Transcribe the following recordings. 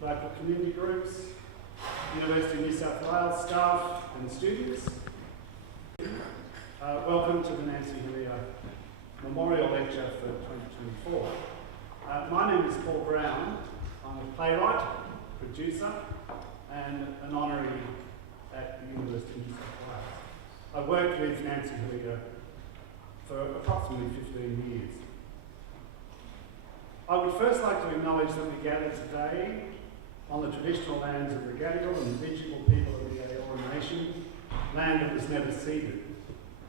local community groups, University of New South Wales staff and students. Welcome to the Nancy Hillier Memorial Lecture for 2024. My name is Paul Brown. I'm a playwright, producer and an honorary at the University of New South Wales. I worked with Nancy Hillier for approximately 15 years. I would first like to acknowledge that we gather today on the traditional lands of the Gadigal and Indigenous people of the Eora Nation, land that was never ceded.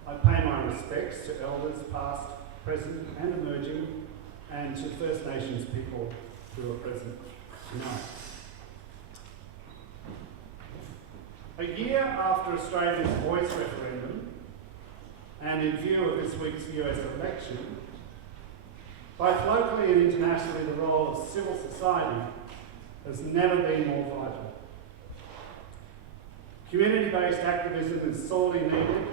I pay my respects to elders past, present and emerging, and to First Nations people who are present tonight. A year after Australia's voice referendum, and in view of this week's US election, both locally and internationally the role of civil society has never been more vital. Community-based activism is sorely needed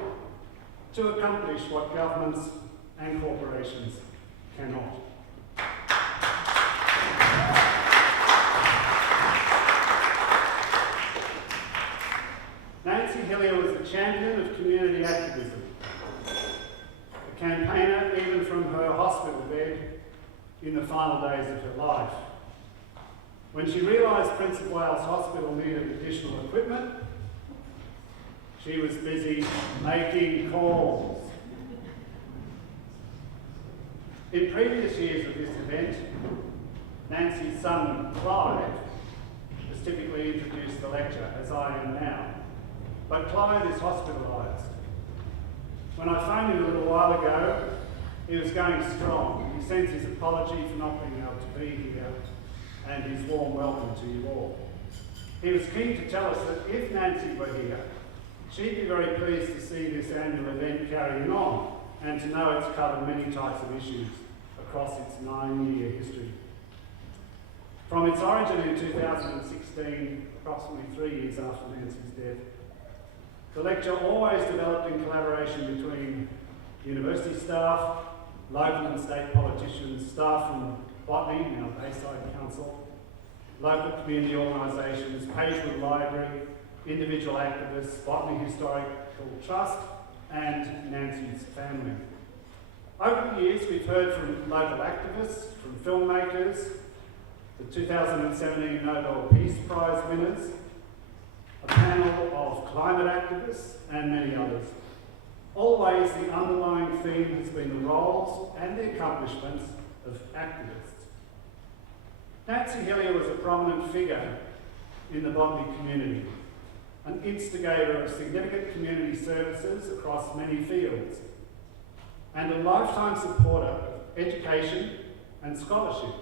to accomplish what governments and corporations cannot. Nancy Hillier was a champion of community activism, a campaigner even from her hospital bed in the final days of her life. When she realised Prince of Wales Hospital needed additional equipment, she was busy making calls. In previous years of this event, Nancy's son, Clive, has typically introduced the lecture, as I am now. But Clive is hospitalised. When I phoned him a little while ago, he was going strong. He sends his apology for not being able to be here and his warm welcome to you all. He was keen to tell us that if Nancy were here, she'd be very pleased to see this annual event carrying on and to know it's covered many types of issues across its 9-year history. From its origin in 2016, approximately 3 years after Nancy's death, the lecture always developed in collaboration between university staff, local and state politicians, staff from Botany, now Bayside Council, local community organisations, Pagewood Library, individual activists, Botany Historical Trust, and Nancy's family. Over the years, we've heard from local activists, from filmmakers, the 2017 Nobel Peace Prize winners, a panel of climate activists, and many others. Always the underlying theme has been the roles and the accomplishments of activists. Nancy Hillier was a prominent figure in the Botany community, an instigator of significant community services across many fields, and a lifetime supporter of education and scholarship.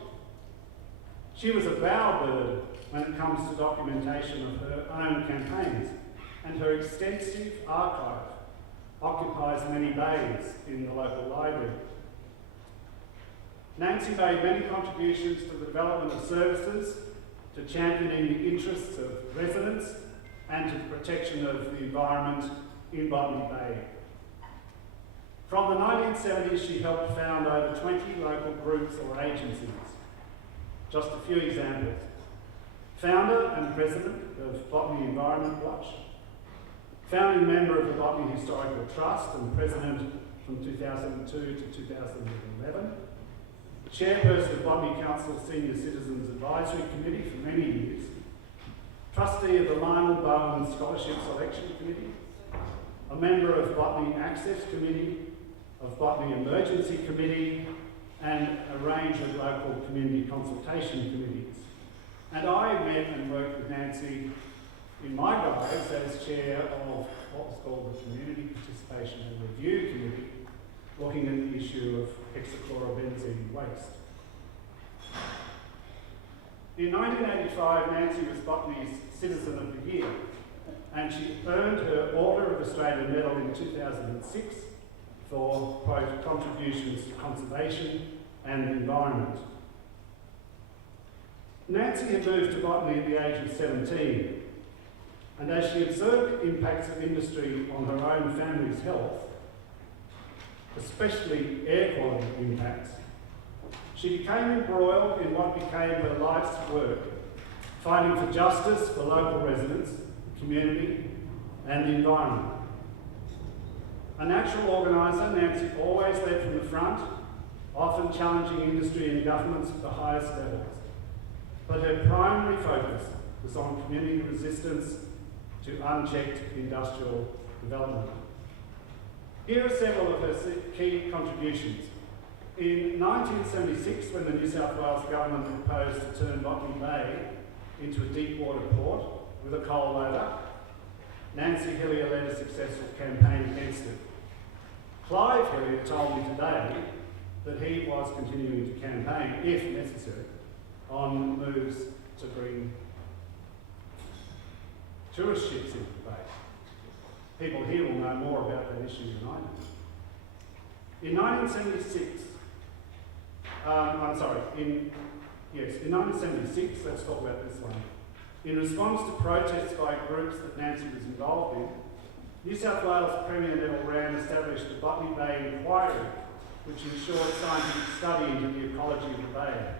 She was a bowerbird when it comes to documentation of her own campaigns, and her extensive archive occupies many bays in the local library. Nancy made many contributions to the development of services, to championing the interests of residents, and to the protection of the environment in Botany Bay. From the 1970s, she helped found over 20 local groups or agencies. Just a few examples. Founder and president of Botany Environment Watch, founding member of the Botany Historical Trust and president from 2002 to 2011, chairperson of Botany Council Senior Citizens Advisory Committee for many years, trustee of the Lionel Bowen Scholarship Selection Committee, a member of Botany Access Committee, of Botany Emergency Committee, and a range of local community consultation committees. And I met and worked with Nancy in my guise as chair of what was called the Community Participation and Review Committee, looking at the issue of hexachlorobenzene waste. In 1985, Nancy was Botany's Citizen of the Year, and she earned her Order of Australia Medal in 2006 for, quote, contributions to conservation and the environment. Nancy had moved to Botany at the age of 17, and as she observed the impacts of industry on her own family's health, especially air quality impacts, she became embroiled in what became her life's work fighting for justice for local residents, community and the environment. A natural organiser, Nancy always led from the front, often challenging industry and governments at the highest levels. But her primary focus was on community resistance to unchecked industrial development. Here are several of her key contributions. In 1976, when the New South Wales government proposed to turn Botany Bay into a deep water port with a coal loader, Nancy Hillier led a successful campaign against it. Clive Hillier told me today that he was continuing to campaign, if necessary, on moves to bring tourist ships into the bay. People here will know more about that issue than I do. In 1976, in 1976, let's talk about this one. In response to protests by groups that Nancy was involved in, New South Wales Premier Neville Wran established the Botany Bay Inquiry, which ensured scientific study into the ecology of the bay.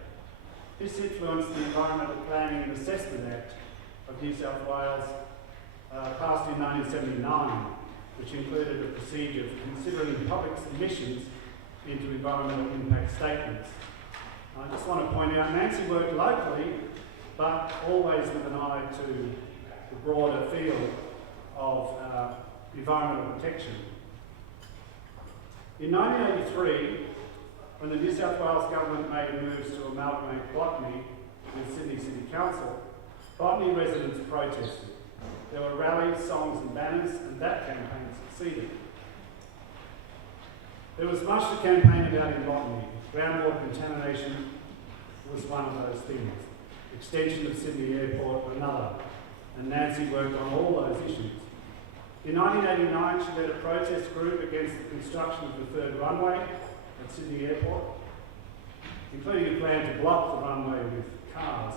This influenced the Environmental Planning and Assessment Act of New South Wales, passed in 1979, which included a procedure for considering public submissions into environmental impact statements. I just want to point out, Nancy worked locally, but always with an eye to the broader field of environmental protection. In 1983, when the New South Wales government made moves to amalgamate botany with Sydney City Council, botany residents protested. There were rallies, songs and banners, and that campaign succeeded. There was much to campaign about in botany. Groundwater contamination was one of those things. Extension of Sydney Airport, another. And Nancy worked on all those issues. In 1989, she led a protest group against the construction of the third runway at Sydney Airport, including a plan to block the runway with cars.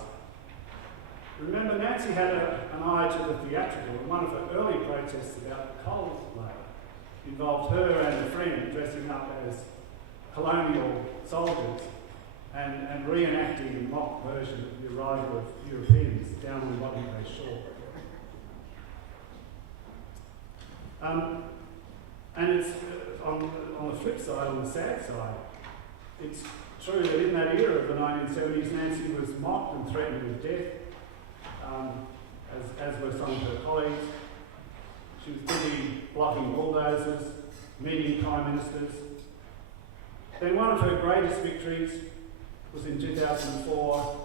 Remember, Nancy had an eye to the theatrical, and one of her early protests about the coal layer involved her and a friend dressing up as colonial soldiers and reenacting a mock version of the arrival of Europeans down on Botany Bay shore. And it's on the flip side, on the sad side, it's true that in that era of the 1970s, Nancy was mocked and threatened with death, as were some of her colleagues. She was busy blocking bulldozers, meeting prime ministers. Then one of her greatest victories was in 2004,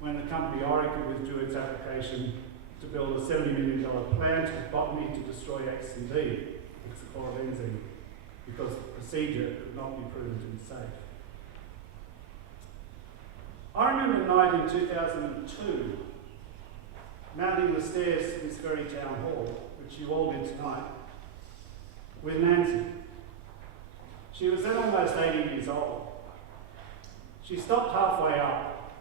when the company Orica withdrew its application to build a $70 million plant of botany to destroy XCB, hexachlorobenzene, because the procedure could not be proven to be safe. I remember a night in 2002, mounting the stairs to this very town hall, which you all did tonight, with Nancy. She was then almost 80 years old. She stopped halfway up.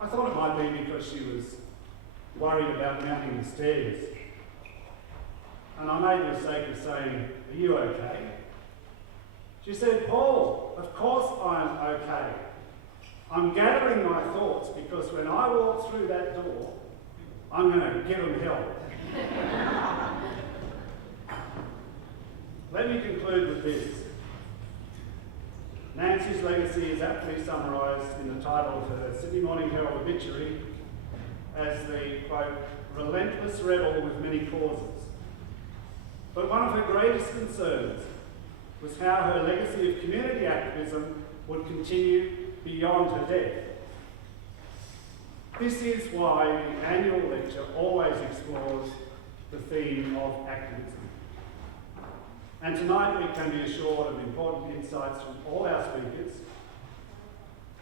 I thought it might be because she was worried about mounting the stairs. And I made the mistake of saying, "Are you okay?" She said, "Paul, of course I'm okay. I'm gathering my thoughts because when I walk through that door, I'm going to give them hell." Let me conclude with this. Nancy's legacy is aptly summarised in the title of her Sydney Morning Herald obituary as the, quote, relentless rebel with many causes. But one of her greatest concerns was how her legacy of community activism would continue beyond her death. This is why the annual lecture always explores the theme of activism. And tonight we can be assured of important insights from all our speakers.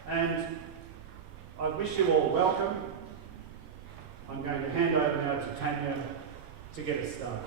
And I wish you all welcome. I'm going to hand over now to Tania to get us started.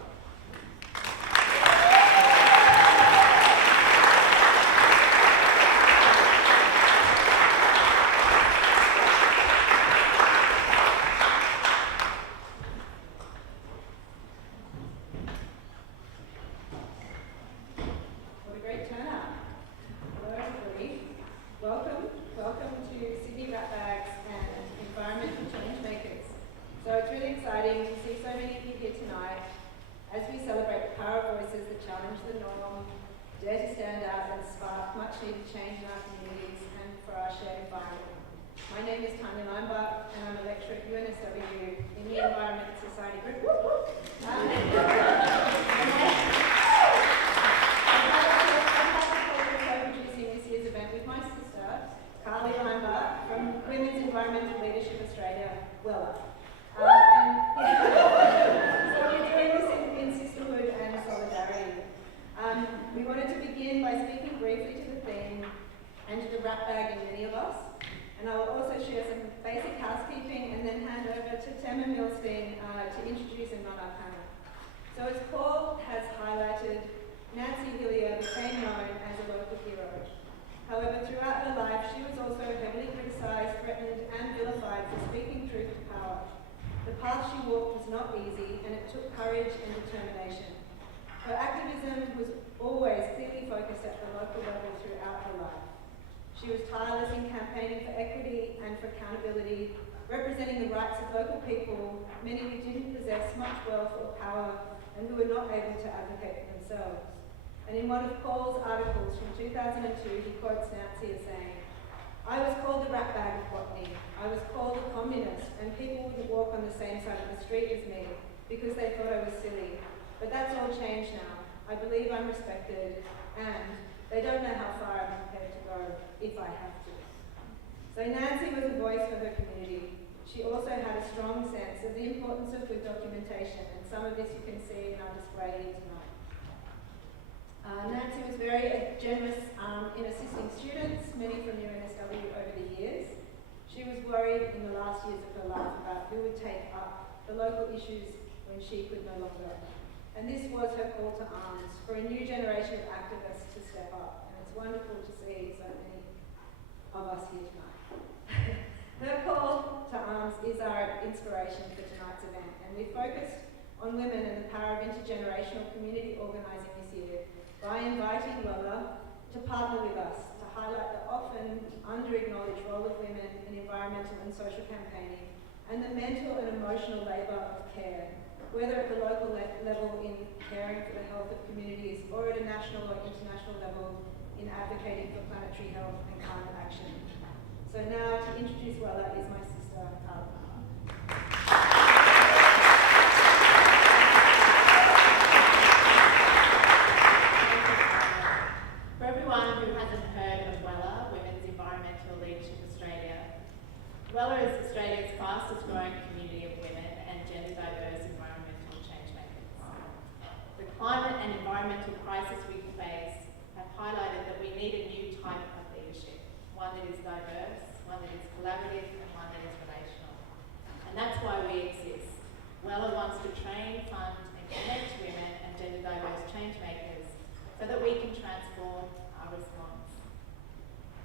Welcome to Sydney Ratbags and Environment voices that challenge the norm, dare to stand out and spark much needed change in our communities and for our shared environment. My name is Tania Leimbach and I'm a lecturer at UNSW in the Environment Society Group. Carli from Women's Environmental Leadership Australia, WELA. So we're doing this in sisterhood and solidarity. We wanted to begin by speaking briefly to the theme and to the ratbag in many of us. And I will also share some basic housekeeping and then hand over to Tema Milstein to introduce and run our panel. So as Paul has highlighted, Nancy Hillier became known as a local hero. However, throughout her life, she was also heavily criticised, threatened and vilified for speaking truth to power. The path she walked was not easy and it took courage and determination. Her activism was always clearly focused at the local level throughout her life. She was tireless in campaigning for equity and for accountability, representing the rights of local people, many who didn't possess much wealth or power and who were not able to advocate for themselves. And in one of Paul's articles from 2002, he quotes Nancy as saying, "I was called the ratbag of botany. I was called a communist, and people wouldn't walk on the same side of the street as me because they thought I was silly. But that's all changed now. I believe I'm respected, and they don't know how far I'm prepared to go if I have to." So Nancy was a voice for her community. She also had a strong sense of the importance of good documentation, and some of this you can see in our display here tonight. Nancy was very generous in assisting students, many from UNSW over the years. She was worried in the last years of her life about who would take up the local issues when she could no longer. And this was her call to arms for a new generation of activists to step up. And it's wonderful to see so many of us here tonight. Her call to arms is our inspiration for tonight's event. And we focused on women and the power of intergenerational community organising this year by inviting WELA to partner with us to highlight the often under-acknowledged role of women in environmental and social campaigning and the mental and emotional labour of care, whether at the local level in caring for the health of communities or at a national or international level in advocating for planetary health and climate action. So now to introduce WELA is my sister, Alum. For everyone who hasn't heard of WELA, Women's Environmental Leadership Australia, WELA is Australia's fastest growing community of women and gender diverse environmental change makers. The climate and environmental crisis we face have highlighted that we need a new type of leadership, one that is diverse, one that is collaborative and one that is relational. And that's why we exist. WELA wants to train, fund and connect women and gender diverse change makers so that we can transform our response.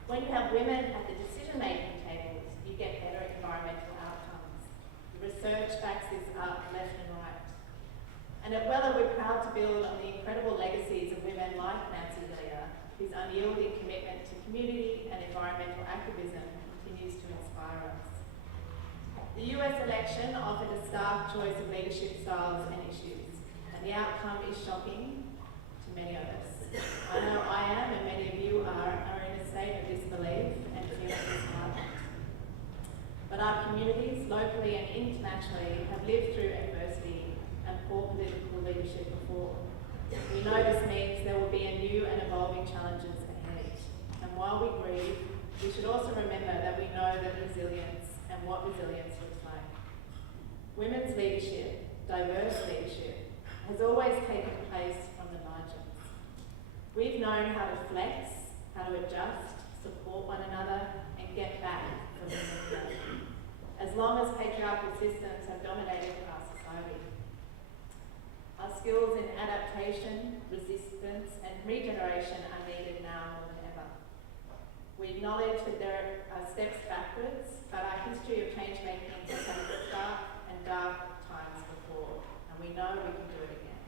When you have women at the decision-making tables, you get better environmental outcomes. The research backs this up left and right. And at WELA, we're proud to build on the incredible legacies of women like Nancy Hillier, whose unyielding commitment to community and environmental activism continues to inspire us. The US election offered a stark choice of leadership styles and issues, and the outcome is shocking to many of us. I know I am, and many of you are in a state of disbelief and feel disheartened. But our communities, locally and internationally, have lived through adversity and poor political leadership before. We know this means there will be a new and evolving challenges ahead. And while we grieve, we should also remember that we know that resilience and what resilience looks like. Women's leadership, diverse leadership, has always taken place from the margins. We've known how to flex, how to adjust, support one another, and get back from the center, as long as patriarchal systems have dominated our society. Our skills in adaptation, resistance, and regeneration are needed now more than ever. We acknowledge that there are steps backwards, but our history of change making has had stark and dark times before, and we know we can do it again.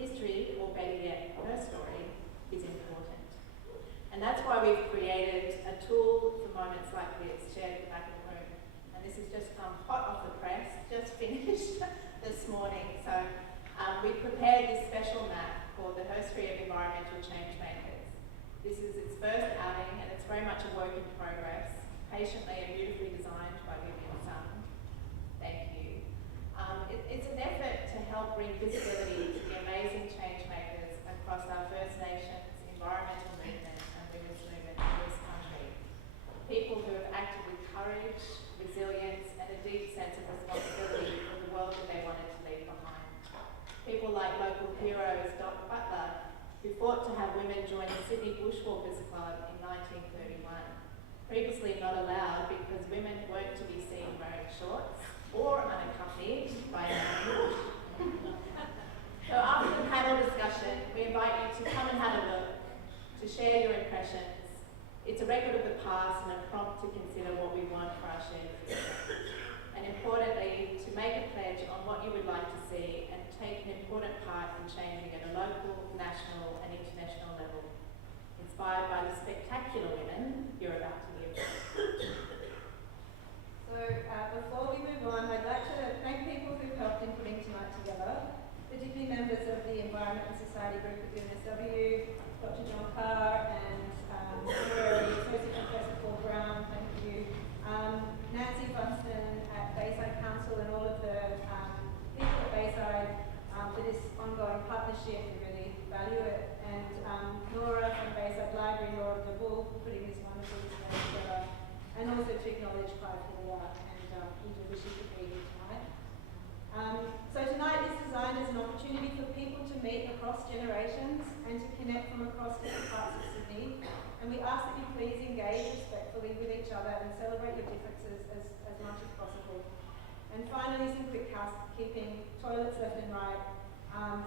History, or better yet, her story, is important. And that's why we've created a tool for moments like this, shared at the back of the room. And this has just come hot off the press, just finished this morning. So we prepared prepared this special map called the History of Environmental Changemakers. This is its first outing and it's very much a work in progress, patiently and beautifully designed by Vivian Sun. Thank you. It's an effort to help bring visibility to the amazing change makers across our First Nations, environmental movement and women's movement in this country. People who have acted with courage, resilience and a deep sense of responsibility for the world that they wanted to leave behind. People like local heroes Doc Butler, who fought to have women join the Sydney Bushwalkers Club in 1931, previously not allowed because women weren't to be seen wearing shorts or unaccompanied by a man. So after the panel discussion, we invite you to come and have a look, to share your impressions. It's a record of the past and a prompt to consider what we want for our shared future. And importantly, to make a pledge on what you would like to see and take an important part in changing at a local, national and international level, inspired by the spectacular women you're about to hear from. So before we move on, I'd like to thank people who've helped in putting tonight together, particularly members of the Environment and Society group at UNSW, Dr. John Carr and Associate Professor Paul Brown, thank you. Nancy Funston at Bayside Council and all of the people at Bayside for this ongoing partnership. We really value it. And Nora from Bayside Library, Nora Gbor, for putting this wonderful display together. And also to acknowledge Hillier and we do wish you could be here tonight. So tonight is designed as an opportunity for people to meet across generations and to connect from across different parts of Sydney. And we ask that you please engage respectfully with each other and celebrate your differences as much as possible. And finally, some quick housekeeping, toilets left and right,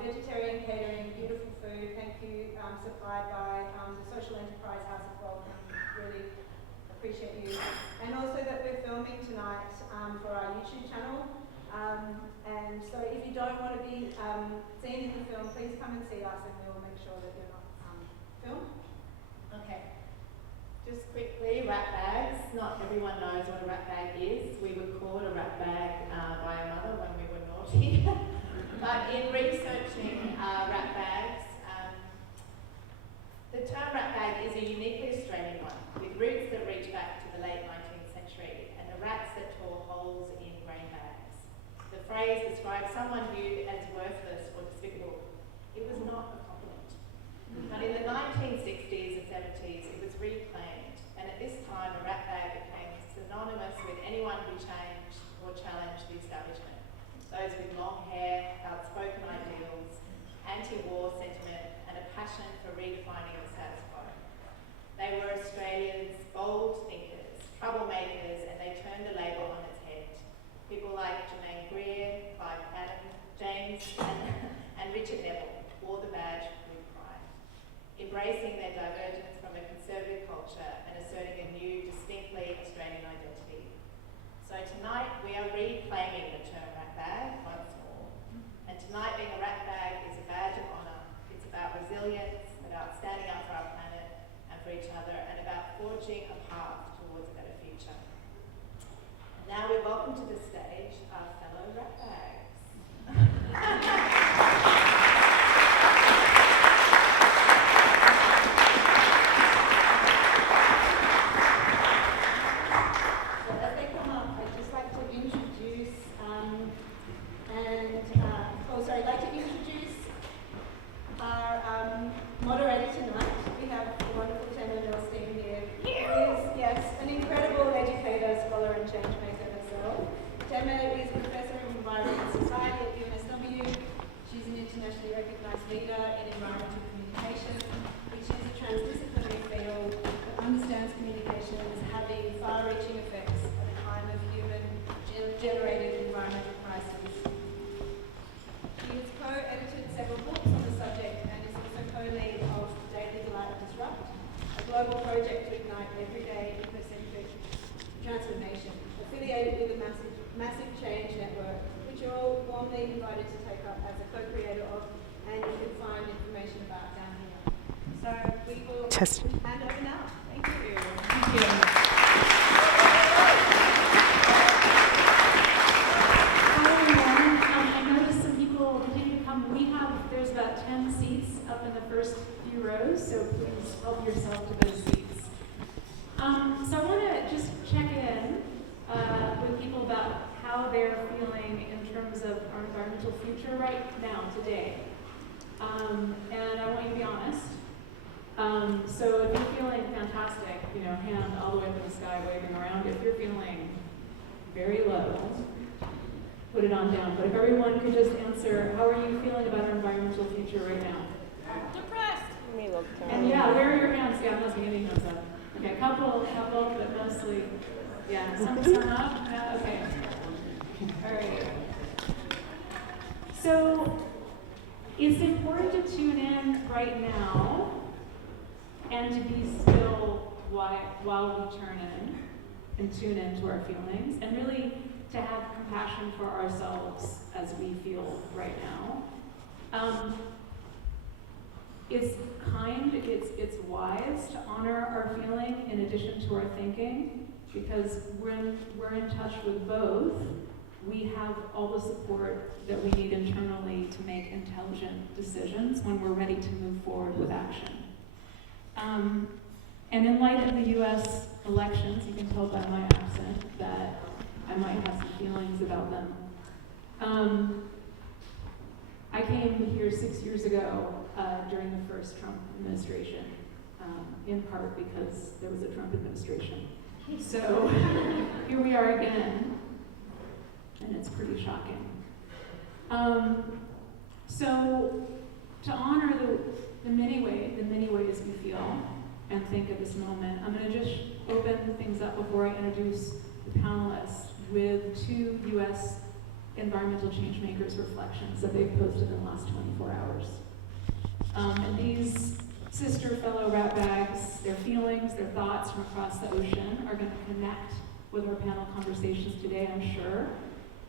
vegetarian catering, beautiful food, thank you, supplied by the Social Enterprise House of Welcome, really appreciate you. And also that we're filming tonight for our YouTube channel. And so if you don't want to be seen in the film, please come and see us and we'll make sure that you're not filmed. Okay. Just quickly, Ratbags. Not everyone knows what a ratbag is. We were called a ratbag by a mother when we were naughty. But in researching ratbags, the term ratbag is a uniquely Australian one, with roots that reach back to the late 19th century and the rats that tore holes in grain bags. The phrase describes someone viewed as worthless or despicable. It was not a compliment. But in the 1960s and 70s, it was reclaimed, and at this time, a ratbag became synonymous with anyone who changed or challenged the establishment. Those with long hair, outspoken ideals, anti-war sentiment, and a passion for redefining the status quo. They were Australia's bold thinkers, troublemakers, and they turned the label on its head. People like Germaine Greer, Clive Adam, James, and Richard Neville wore the badge with pride, embracing their divergence from a conservative culture and asserting a new, distinctly Australian identity. So tonight we are reclaiming the term ratbag once more. And tonight being a ratbag is a badge of honour. It's about resilience, about standing up for our planet and for each other, and about forging a path towards a better future. And now we welcome to the stage our fellow ratbags. I'd like to introduce our moderator tonight. We have the wonderful Tema Milstein here. Who is, an incredible educator, scholar and change maker herself. Tema is Professor of Environment and Society at UNSW. She's an internationally recognised leader in environmental communication, which is a transdisciplinary field that understands communication as having far-reaching effects at a time of human-generated environmental crises. She has co-edited several books on the subject and is also co-lead of Daily Delight Disrupt, a global project to ignite everyday ecocentric transformation, affiliated with the massive change network, which you're all warmly invited to take up as a co-creator of, and you can find information about down here. So we will hand over now. Thank you. Thank you. there's about 10 seats up in the first few rows, so please help yourself to those seats. So I want to just check in with people about how they're feeling in terms of our environmental future right now, today. And I want you to be honest. So if you're feeling fantastic, hand all the way up in the sky waving around. If you're feeling very low, put it on down. But if everyone could just answer, how are you feeling about our environmental future right now? Depressed. And yeah, where are your hands? Yeah, I'm not seeing any hands up. Okay, a couple, but mostly, yeah, some up. Yeah, okay. All right. So it's important to tune in right now and to be still while we turn in and tune into our feelings, and really to have compassion for ourselves as we feel right now. It's it's wise to honor our feeling in addition to our thinking, because when we're in touch with both, we have all the support that we need internally to make intelligent decisions when we're ready to move forward with action. And in light of the US elections, you can tell by my accent that I might have some feelings about them. I came here 6 years ago during the first Trump administration, in part because there was a Trump administration. So here we are again, and it's pretty shocking. So to honor the many ways we feel and think at this moment, I'm going to just open things up before I introduce the panelists with 2 U.S. environmental change makers' reflections that they've posted in the last 24 hours. And these sister fellow Ratbags, their feelings, their thoughts from across the ocean are going to connect with our panel conversations today, I'm sure,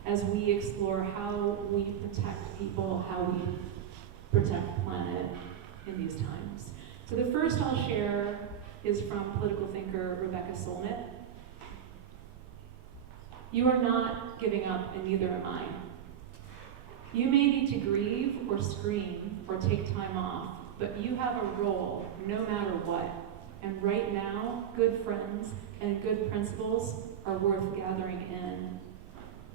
as we explore how we protect people, how we protect the planet in these times. So the first I'll share is from political thinker Rebecca Solnit. You are not giving up, and neither am I. You may need to grieve or scream or take time off, but you have a role no matter what. And right now, good friends and good principles are worth gathering in.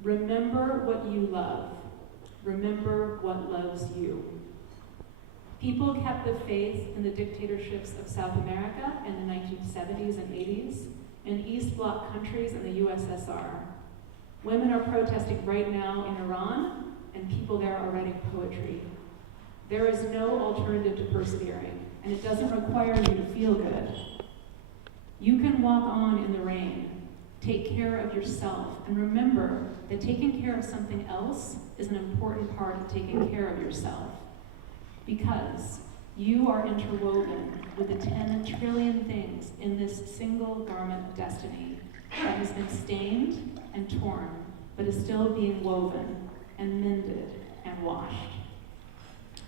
Remember what you love. Remember what loves you. People kept the faith in the dictatorships of South America in the 1970s and 80s, in East Bloc countries in the USSR. Women are protesting right now in Iran, and people there are writing poetry. There is no alternative to persevering, and it doesn't require you to feel good. You can walk on in the rain, take care of yourself, and remember that taking care of something else is an important part of taking care of yourself. Because you are interwoven with the 10 trillion things in this single garment of destiny that has been stained and torn, but is still being woven and mended and washed.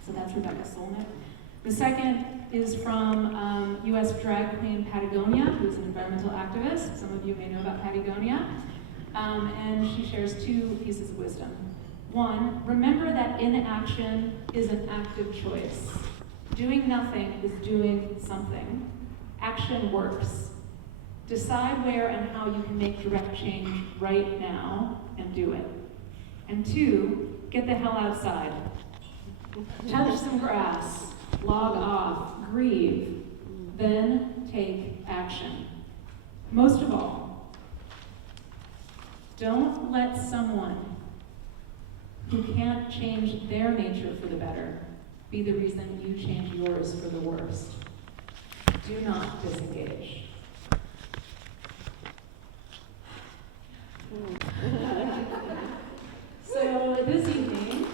So that's Rebecca Solnit. The second is from US drag queen Patagonia, who's an environmental activist. Some of you may know about Patagonia. And she shares 2 pieces of wisdom. 1, remember that inaction is an active choice. Doing nothing is doing something. Action works. Decide where and how you can make direct change right now and do it. And 2, get the hell outside. Touch some grass, log off, grieve, then take action. Most of all, don't let someone who can't change their nature for the better be the reason you change yours for the worst. Do not disengage. So this evening,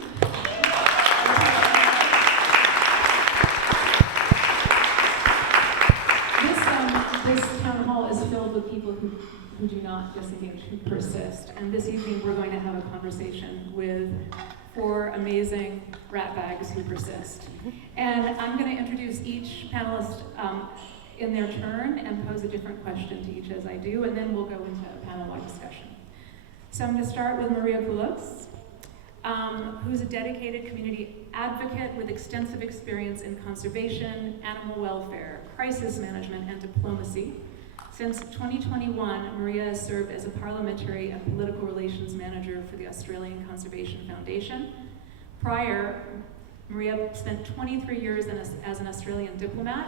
this town hall is filled with people who do not disengage, who persist. And this evening we're going to have a conversation with 4 amazing Ratbags who persist. And I'm going to introduce each panelist in their turn and pose a different question to each as I do, and then we'll go into a panel-wide discussion. So I'm going to start with Maria Poulos. who's a dedicated community advocate with extensive experience in conservation, animal welfare, crisis management, and diplomacy. Since 2021, Maria has served as a parliamentary and political relations manager for the Australian Conservation Foundation. Prior, Maria spent 23 years as an Australian diplomat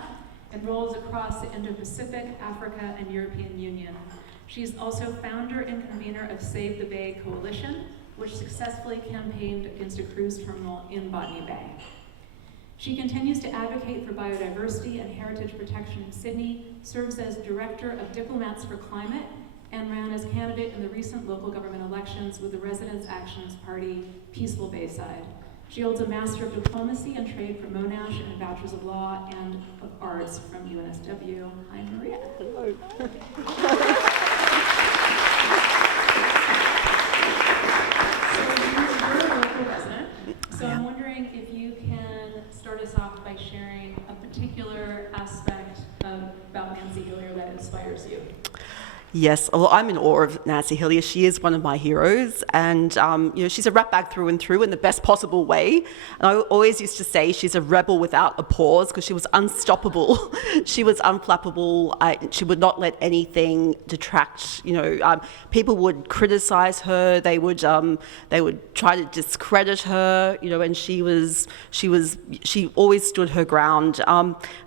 in roles across the Indo-Pacific, Africa, and European Union. She's also founder and convener of Save the Bay Coalition, which successfully campaigned against a cruise terminal in Botany Bay. She continues to advocate for biodiversity and heritage protection in Sydney, serves as Director of Diplomats for Climate, and ran as candidate in the recent local government elections with the Residents' Actions Party, Peaceful Bayside. She holds a Master of Diplomacy and Trade from Monash and a Bachelor's of Law and of Arts from UNSW. Hi, Maria. Hello. So you're a local resident, so I'm wondering if you can start us off by sharing a particular aspect about Nancy Hillier that inspires you. Yes, well, I'm in awe of Nancy Hillier. She is one of my heroes, and she's a ratbag through and through in the best possible way. And I always used to say she's a rebel without a pause because she was unstoppable. She was unflappable. She would not let anything detract. People would criticise her. They would try to discredit her. And she always stood her ground.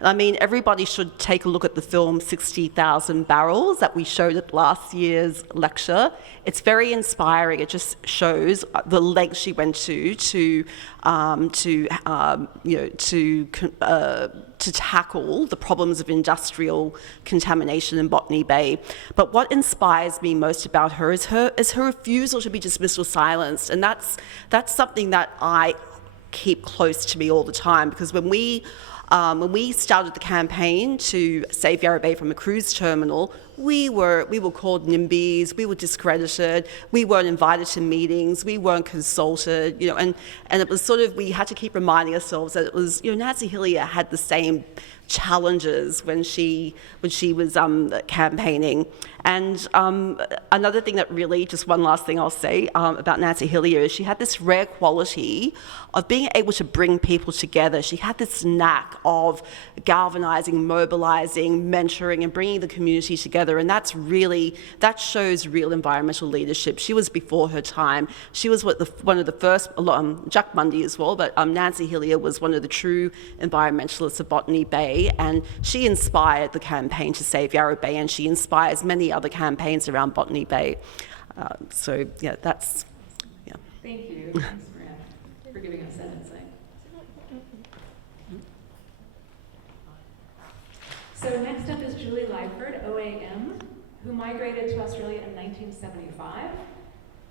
Everybody should take a look at the film 60,000 Barrels that we showed at last year's lecture. It's very inspiring. It just shows the lengths she went to tackle the problems of industrial contamination in Botany Bay. But what inspires me most about her is her refusal to be dismissed or silenced, and that's something that I keep close to me all the time, because when we started the campaign to save Yarra Bay from a cruise terminal, we were called NIMBYs, we were discredited, we weren't invited to meetings, we weren't consulted, and it was sort of, we had to keep reminding ourselves that it was, Nancy Hillier had the same challenges when she was campaigning. And another thing that really, just one last thing I'll say about Nancy Hillier is she had this rare quality of being able to bring people together. She had this knack of galvanising, mobilising, mentoring and bringing the community together, and that shows real environmental leadership. She was before her time. She was one of the first, Jack Mundy as well, but Nancy Hillier was one of the true environmentalists of Botany Bay, and she inspired the campaign to save Yarra Bay, and she inspires many other campaigns around Botany Bay. Thank you. Thanks, Maria, for giving us that insight. So next up is Julie Lyford, OAM, who migrated to Australia in 1975.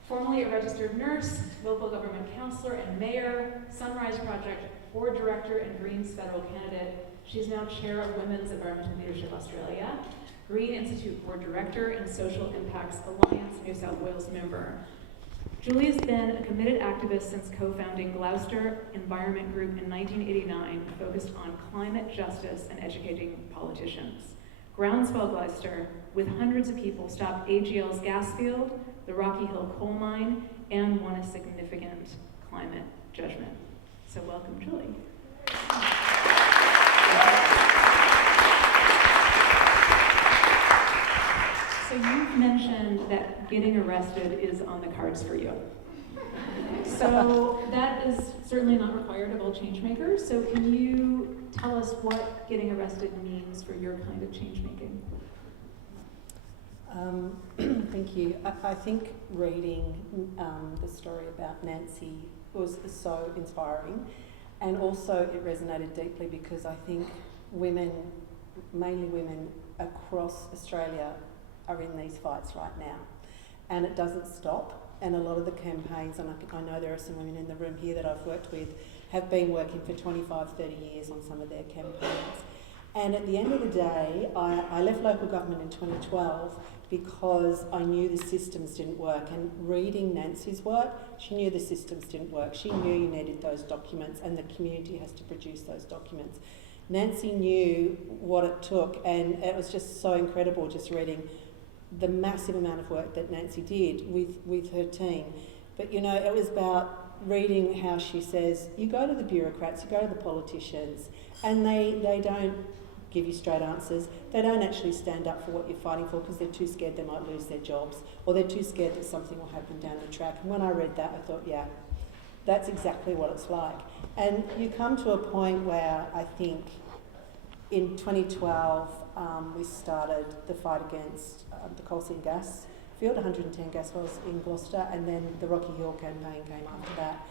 Formerly a registered nurse, local government councillor and mayor, Sunrise Project board director and Greens federal candidate, she's now chair of Women's Environmental Leadership Australia, Green Institute board director, and Social Impacts Alliance New South Wales member. Julie has been a committed activist since co-founding Gloucester Environment Group in 1989, focused on climate justice and educating politicians. Groundswell Gloucester, with hundreds of people, stopped AGL's gas field, the Rocky Hill coal mine, and won a significant climate judgment. So welcome, Julie. So you've mentioned that getting arrested is on the cards for you. So that is certainly not required of all change makers. So can you tell us what getting arrested means for your kind of change making? Thank you. I think reading the story about Nancy was so inspiring, and also it resonated deeply because I think women, mainly women across Australia, are in these fights right now, and it doesn't stop. And a lot of the campaigns, and I know there are some women in the room here that I've worked with, have been working for 25, 30 years on some of their campaigns. And at the end of the day, I left local government in 2012 because I knew the systems didn't work. And reading Nancy's work, she knew the systems didn't work. She knew you needed those documents, and the community has to produce those documents. Nancy knew what it took, and it was just so incredible just reading the massive amount of work that Nancy did with her team. But it was about reading how she says, you go to the bureaucrats, you go to the politicians, and they don't give you straight answers. They don't actually stand up for what you're fighting for because they're too scared they might lose their jobs, or they're too scared that something will happen down the track. And when I read that, I thought, yeah, that's exactly what it's like. And you come to a point where I think in 2012 we started the fight against the coal seam gas field, 110 gas wells in Gloucester, and then the Rocky Hill campaign came after that.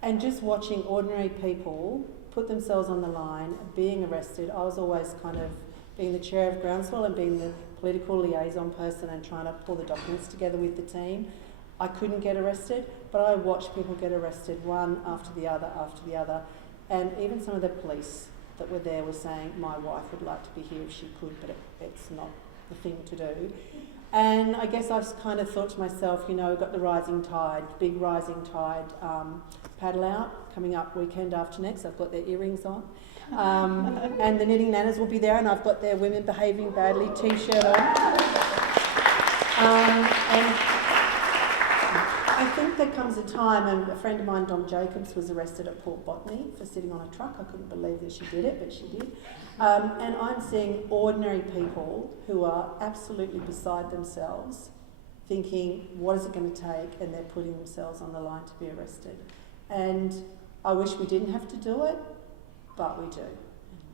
And just watching ordinary people put themselves on the line, being arrested. I was always kind of being the chair of Groundswell and being the political liaison person and trying to pull the documents together with the team. I couldn't get arrested, but I watched people get arrested one after the other, and even some of the police that were there were saying, my wife would like to be here if she could, but it's not the thing to do. And I guess I've kind of thought to myself, you know, we've got the rising tide, big rising tide paddle out coming up weekend after next. I've got their earrings on. And the knitting nanas will be there, and I've got their women behaving badly t-shirt on. And I think there comes a time, and a friend of mine, Dom Jacobs, was arrested at Port Botany for sitting on a truck. I couldn't believe that she did it, but she did. And I'm seeing ordinary people who are absolutely beside themselves, thinking, what is it going to take? And they're putting themselves on the line to be arrested. And I wish we didn't have to do it, but we do.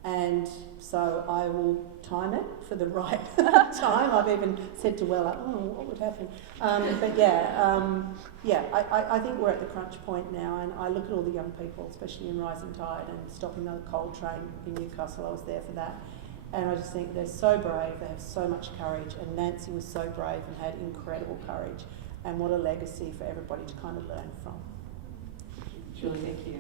And so I will time it for the right time. I've even said to WELA, what would happen? But I think we're at the crunch point now, and I look at all the young people, especially in Rising Tide and stopping the coal train in Newcastle. I was there for that. And I just think they're so brave, they have so much courage, and Nancy was so brave and had incredible courage. And what a legacy for everybody to kind of learn from. Julie, thank you.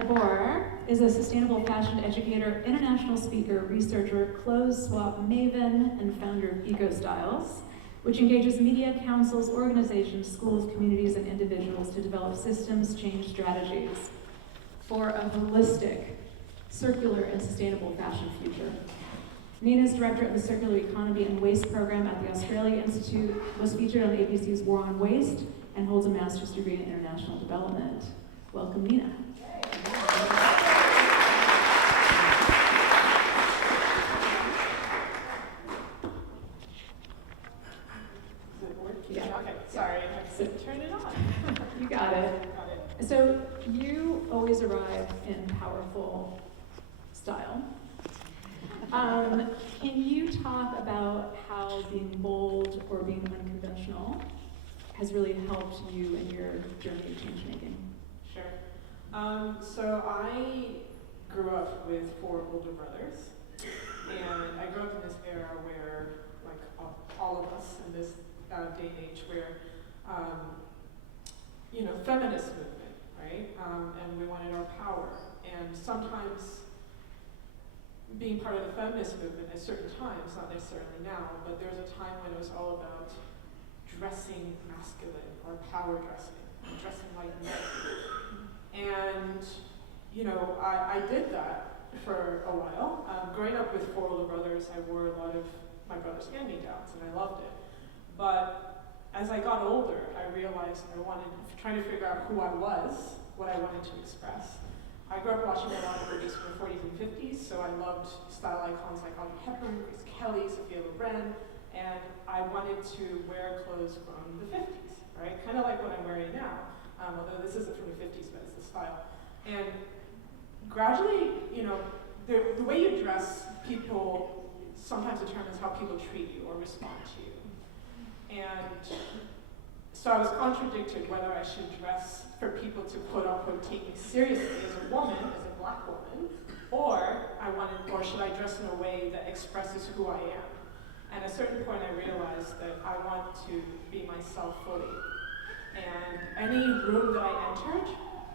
Gbor is a sustainable fashion educator, international speaker, researcher, clothes swap maven, and founder of EcoStyles, which engages media, councils, organizations, schools, communities, and individuals to develop systems change strategies for a holistic, circular, and sustainable fashion future. Nina is director of the Circular Economy and Waste Program at the Australia Institute, was featured on ABC's War on Waste, and holds a master's degree in international development. Welcome, Nina. Yeah, okay, sorry, I have to turn it on. You got it. So you always arrive in powerful style. Can you talk about how being bold or being unconventional has really helped you in your journey of change making? Sure. So I grew up with 4 older brothers, and I grew up in this era where, like all of us in this day and age, where, feminist movement, right? And we wanted our power. And sometimes being part of the feminist movement at certain times, not necessarily now, but there was a time when it was all about dressing masculine or power dressing like men. And, I did that for a while. Growing up with 4 older brothers, I wore a lot of my brother's hand-me-downs, and I loved it. But as I got older, I realized trying to figure out who I was, what I wanted to express. I grew up watching a lot of movies from the 40s and 50s, so I loved style icons like Audrey Hepburn, Grace Kelly, Sophia Loren, and I wanted to wear clothes from the 50s, right? Kind of like what I'm wearing now, although this isn't from the 50s, but it's the style. And gradually, the way you dress people sometimes determines how people treat you or respond to you. And so I was contradicted whether I should dress for people to quote-unquote take me seriously as a woman, as a black woman, or should I dress in a way that expresses who I am? And at a certain point I realized that I want to be myself fully. And any room that I entered,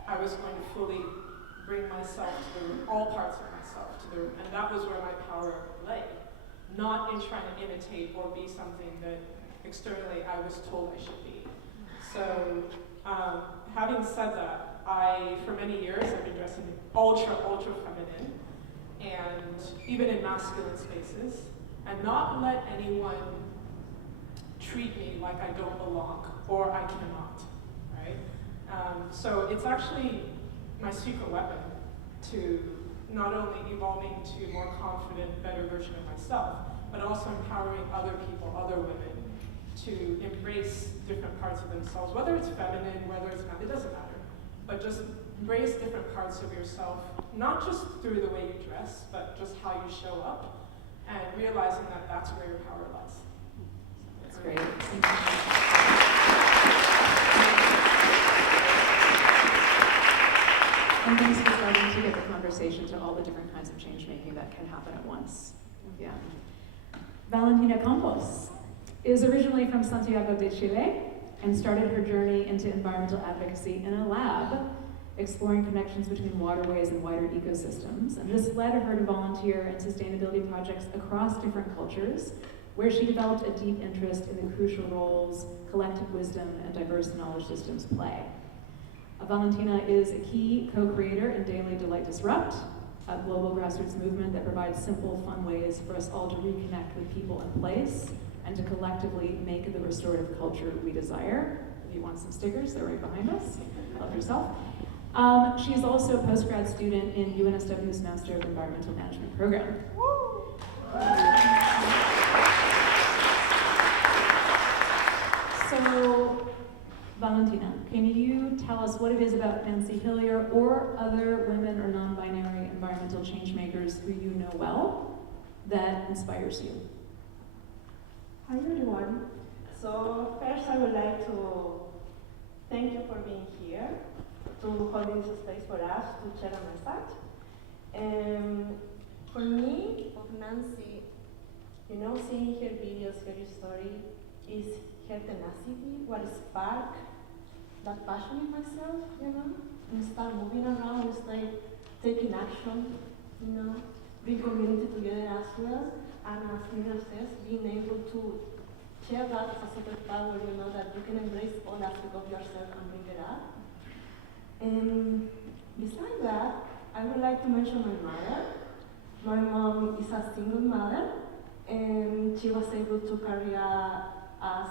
I was going to fully bring myself to the room, all parts of myself to the room. And that was where my power lay. Not in trying to imitate or be something that externally I was told I should be. So, having said that, for many years, I've been dressing ultra feminine, and even in masculine spaces, and not let anyone treat me like I don't belong or I cannot, right? So it's actually my secret weapon to not only evolving to a more confident, better version of myself, but also empowering other people, other women, to embrace different parts of themselves, whether it's feminine, whether it's not, it doesn't matter. But just embrace different parts of yourself, not just through the way you dress, but just how you show up, and realizing that that's where your power lies. That's great. And thanks for starting to get the conversation to all the different kinds of change making that can happen at once. Yeah. Valentina Campos is originally from Santiago de Chile and started her journey into environmental advocacy in a lab, exploring connections between waterways and wider ecosystems. And this led her to volunteer in sustainability projects across different cultures, where she developed a deep interest in the crucial roles collective wisdom and diverse knowledge systems play. Valentina is a key co-creator in Daily Delight Disrupt, a global grassroots movement that provides simple, fun ways for us all to reconnect with people and place, and to collectively make the restorative culture we desire. If you want some stickers, they're right behind us. Help yourself. She's also a postgrad student in UNSW's Master of Environmental Management program. So, Valentina, can you tell us what it is about Nancy Hillier or other women or non-binary environmental change makers who you know well that inspires you? Hi everyone. So first I would like to thank you for being here, to holding this space for us to share a message. For me, of Nancy, seeing her videos, her story, is her tenacity, what sparked that passion in myself, and start moving around, start taking action, bring community together as well, and as Miller says, being able to share that as a superpower, that you can embrace all aspects of yourself and bring it up. And besides that, I would like to mention my mother. My mom is a single mother, and she was able to carry us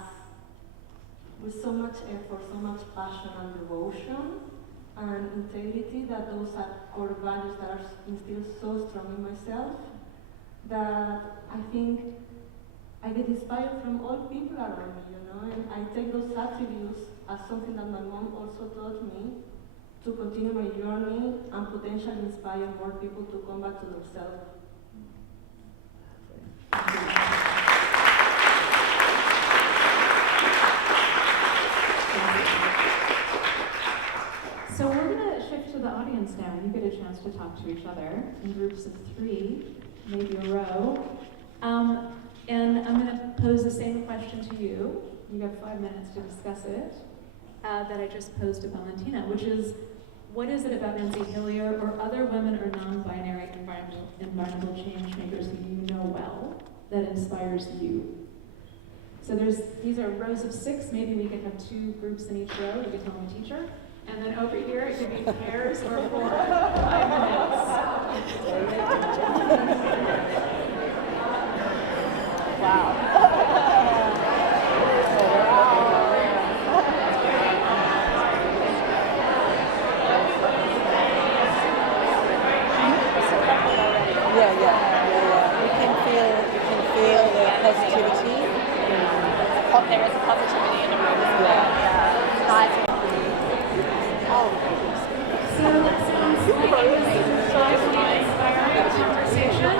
with so much effort, so much passion and devotion and integrity, that those are core values that are instilled so strong in myself, that I think I get inspired from all people around me, and I take those attributes as something that my mom also taught me to continue my journey and potentially inspire more people to come back to themselves. So we're going to shift to the audience now. You get a chance to talk to each other in groups of 3, maybe a row. And I'm going to pose the same question to you. You have 5 minutes to discuss it, that I just posed to Valentina, which is, what is it about Nancy Hillier or other women or non-binary environmental change makers who you know well that inspires you? So these are rows of 6. Maybe we could have 2 groups in each row. You could tell my teacher. And then over here, it could be pairs or 4. 5 minutes. Wow. Yeah. You can feel the positivity. There is a positivity in the room as well. Yeah. It's nice. So that sounds like it was an inspiring conversation.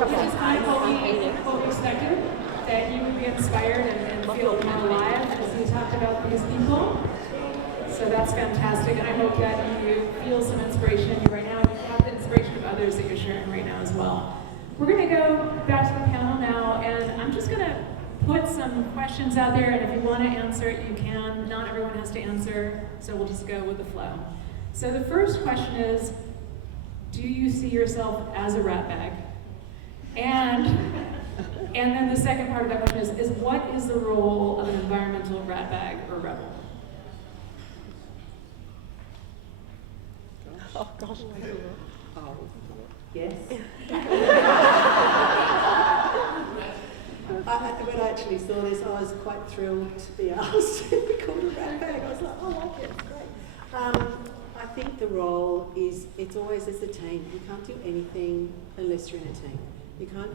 Which is kind of what we expected, that you would be inspired and feel more alive as you talked about these people. So that's fantastic, and I hope that you feel some inspiration in you right now. You have the inspiration of others that you're sharing right now as well. We're going to go back to the panel now, and I'm just going to put some questions out there, and if you want to answer it, you can. Not everyone has to answer, so we'll just go with the flow. So the first question is, do you see yourself as a rat bag? And then the second part of that question is what is the role of an environmental rat bag or rebel? Oh, gosh. Yes. When I actually saw this, I was quite thrilled to be asked to be called a rat bag. I was like, oh, I like it, it's great. I think the role is, it's always as a team. You can't do anything unless you're in a team. You can't,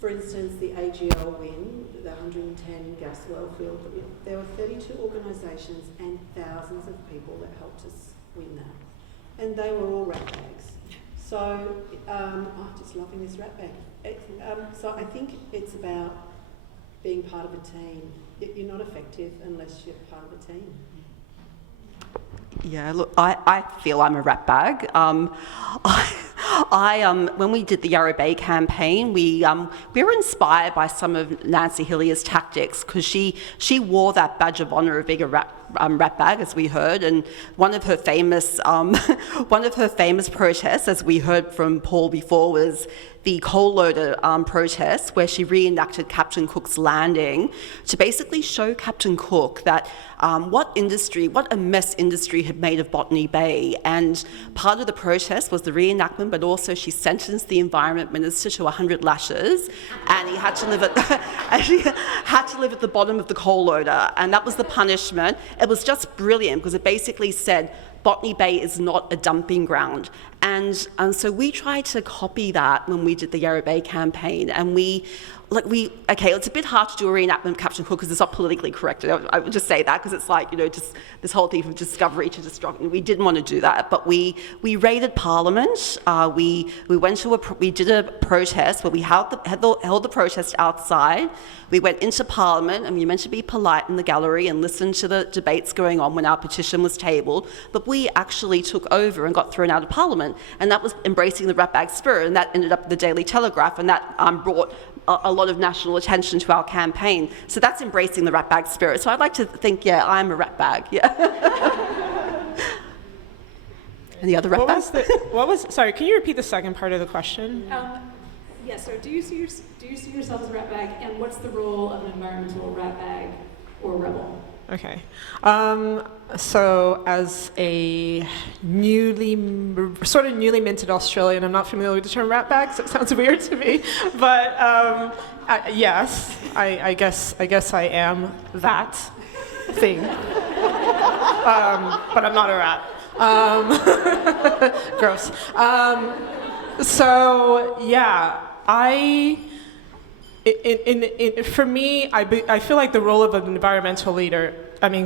for instance, the AGL win, the 110 gas well field, there were 32 organisations and thousands of people that helped us win that. And they were all rat bags. So, just loving this rat bag. So I think it's about being part of a team. You're not effective unless you're part of a team. Yeah, look, I feel I'm a rat bag. When we did the Yarra Bay campaign, we were inspired by some of Nancy Hillier's tactics, because she wore that badge of honour of being a rat bag, as we heard, and one of her famous protests, as we heard from Paul before, was the coal loader protest, where she reenacted Captain Cook's landing to basically show Captain Cook that what a mess industry had made of Botany Bay. And part of the protest was the reenactment, but also she sentenced the Environment Minister to 100 lashes, and he had to live at the bottom of the coal loader, and that was the punishment. It was just brilliant, because it basically said Botany Bay is not a dumping ground. And so we tried to copy that when we did the Yarra Bay campaign, and okay, it's a bit hard to do a reenactment of Captain Cook because it's not politically correct. I would just say that, because it's like, just this whole thing from discovery to destruction. We didn't want to do that, but we raided Parliament. We did a protest where we held the protest outside. We went into Parliament, and we meant to be polite in the gallery and listen to the debates going on when our petition was tabled, but we actually took over and got thrown out of Parliament, and that was embracing the ratbag spirit, and that ended up in the Daily Telegraph, and that brought a lot of national attention to our campaign. So that's embracing the ratbag spirit. So I'd like to think, yeah, I'm a ratbag. Yeah. Any other ratbags? Sorry, can you repeat the second part of the question? Yes, so do you see yourself as a ratbag, and what's the role of an environmental ratbag or rebel? Okay. So as a newly minted Australian, I'm not familiar with the term ratbag, so it sounds weird to me. But yes, I guess I am that thing. But I'm not a rat. Gross. So yeah, for me, I feel like the role of an environmental leader,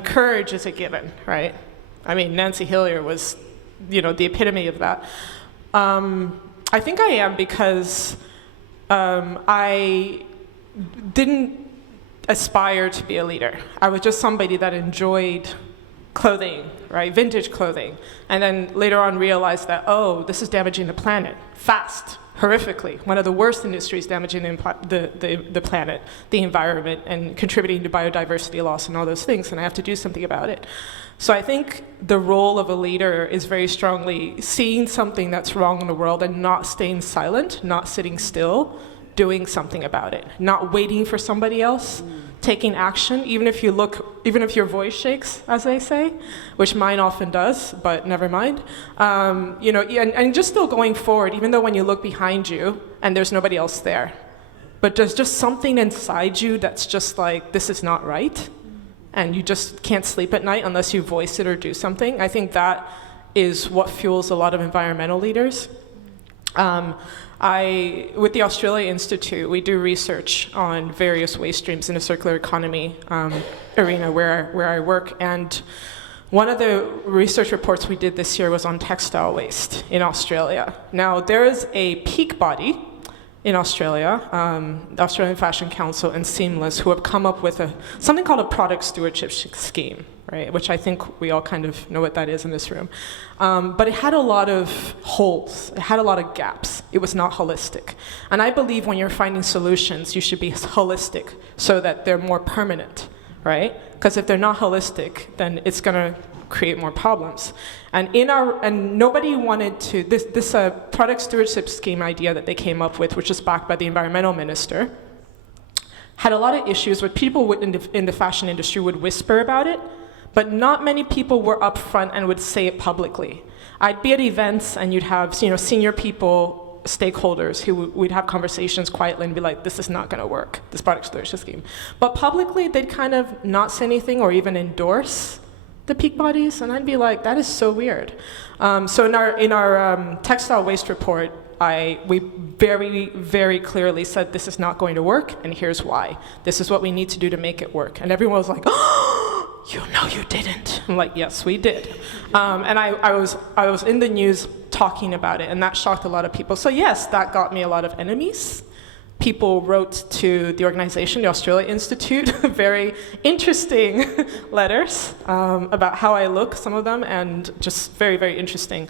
courage is a given, right? Nancy Hillier was, the epitome of that. I think I am because I didn't aspire to be a leader. I was just somebody that enjoyed clothing, right? Vintage clothing. And then later on realized that, this is damaging the planet fast. Horrifically, one of the worst industries damaging the planet, the environment, and contributing to biodiversity loss and all those things, and I have to do something about it. So I think the role of a leader is very strongly seeing something that's wrong in the world and not staying silent, not sitting still, doing something about it, not waiting for somebody else, taking action, even if your voice shakes, as they say, which mine often does, but never mind. And just still going forward, even though when you look behind you and there's nobody else there, but there's just something inside you that's just like, this is not right, and you just can't sleep at night unless you voice it or do something. I think that is what fuels a lot of environmental leaders. With the Australia Institute, we do research on various waste streams in the circular economy arena where I work, and one of the research reports we did this year was on textile waste in Australia. Now, there is a peak body in Australia, the Australian Fashion Council and Seamless, who have come up with something called a product stewardship scheme, right? Which I think we all kind of know what that is in this room. But it had a lot of holes. It had a lot of gaps. It was not holistic. And I believe when you're finding solutions, you should be holistic so that they're more permanent, right? Because if they're not holistic, then it's going to create more problems. And nobody wanted to, this product stewardship scheme idea that they came up with, which is backed by the environmental minister, had a lot of issues where people in the fashion industry would whisper about it, but not many people were upfront and would say it publicly. I'd be at events and you'd have senior people stakeholders who we'd have conversations quietly and be like, this is not going to work, this product stewardship scheme. But publicly, they'd kind of not say anything or even endorse the peak bodies, and I'd be like, that is so weird. So in our textile waste report, we very, very clearly said this is not going to work, and here's why. This is what we need to do to make it work. And everyone was like, oh, you know you didn't. I'm like, yes, we did. And I was in the news talking about it, and that shocked a lot of people. So yes, that got me a lot of enemies. People wrote to the organization, the Australia Institute, very interesting letters about how I look, some of them, and just very, very interesting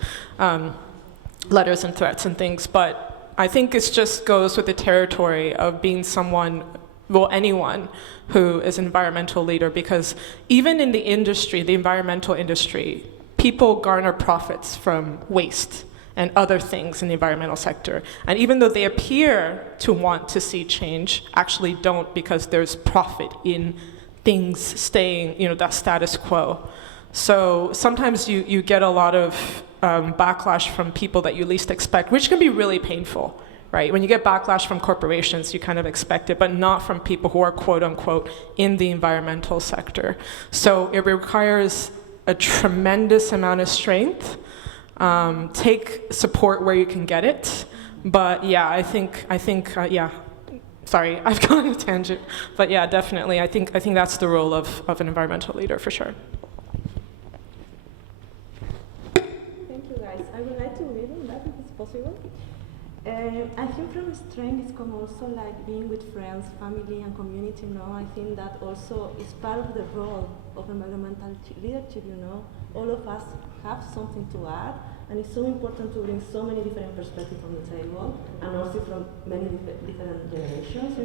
letters and threats and things. But I think it just goes with the territory of being someone, well, anyone who is an environmental leader, because even in the industry, the environmental industry, people garner profits from waste and other things in the environmental sector. And even though they appear to want to see change, actually don't, because there's profit in things staying, that status quo. So sometimes you get a lot of backlash from people that you least expect, which can be really painful, right? When you get backlash from corporations, you kind of expect it, but not from people who are quote unquote in the environmental sector. So it requires a tremendous amount of strength. Take support where you can get it, but yeah, I think, yeah. Sorry, I've gone on a tangent, but yeah, definitely, I think that's the role of an environmental leader for sure. Thank you, guys. I would like to read on that if it's possible. I think from strength is come also like being with friends, family, and community. I think that also is part of the role of environmental leadership. All of us have something to add, and it's so important to bring so many different perspectives on the table, and also from many different generations.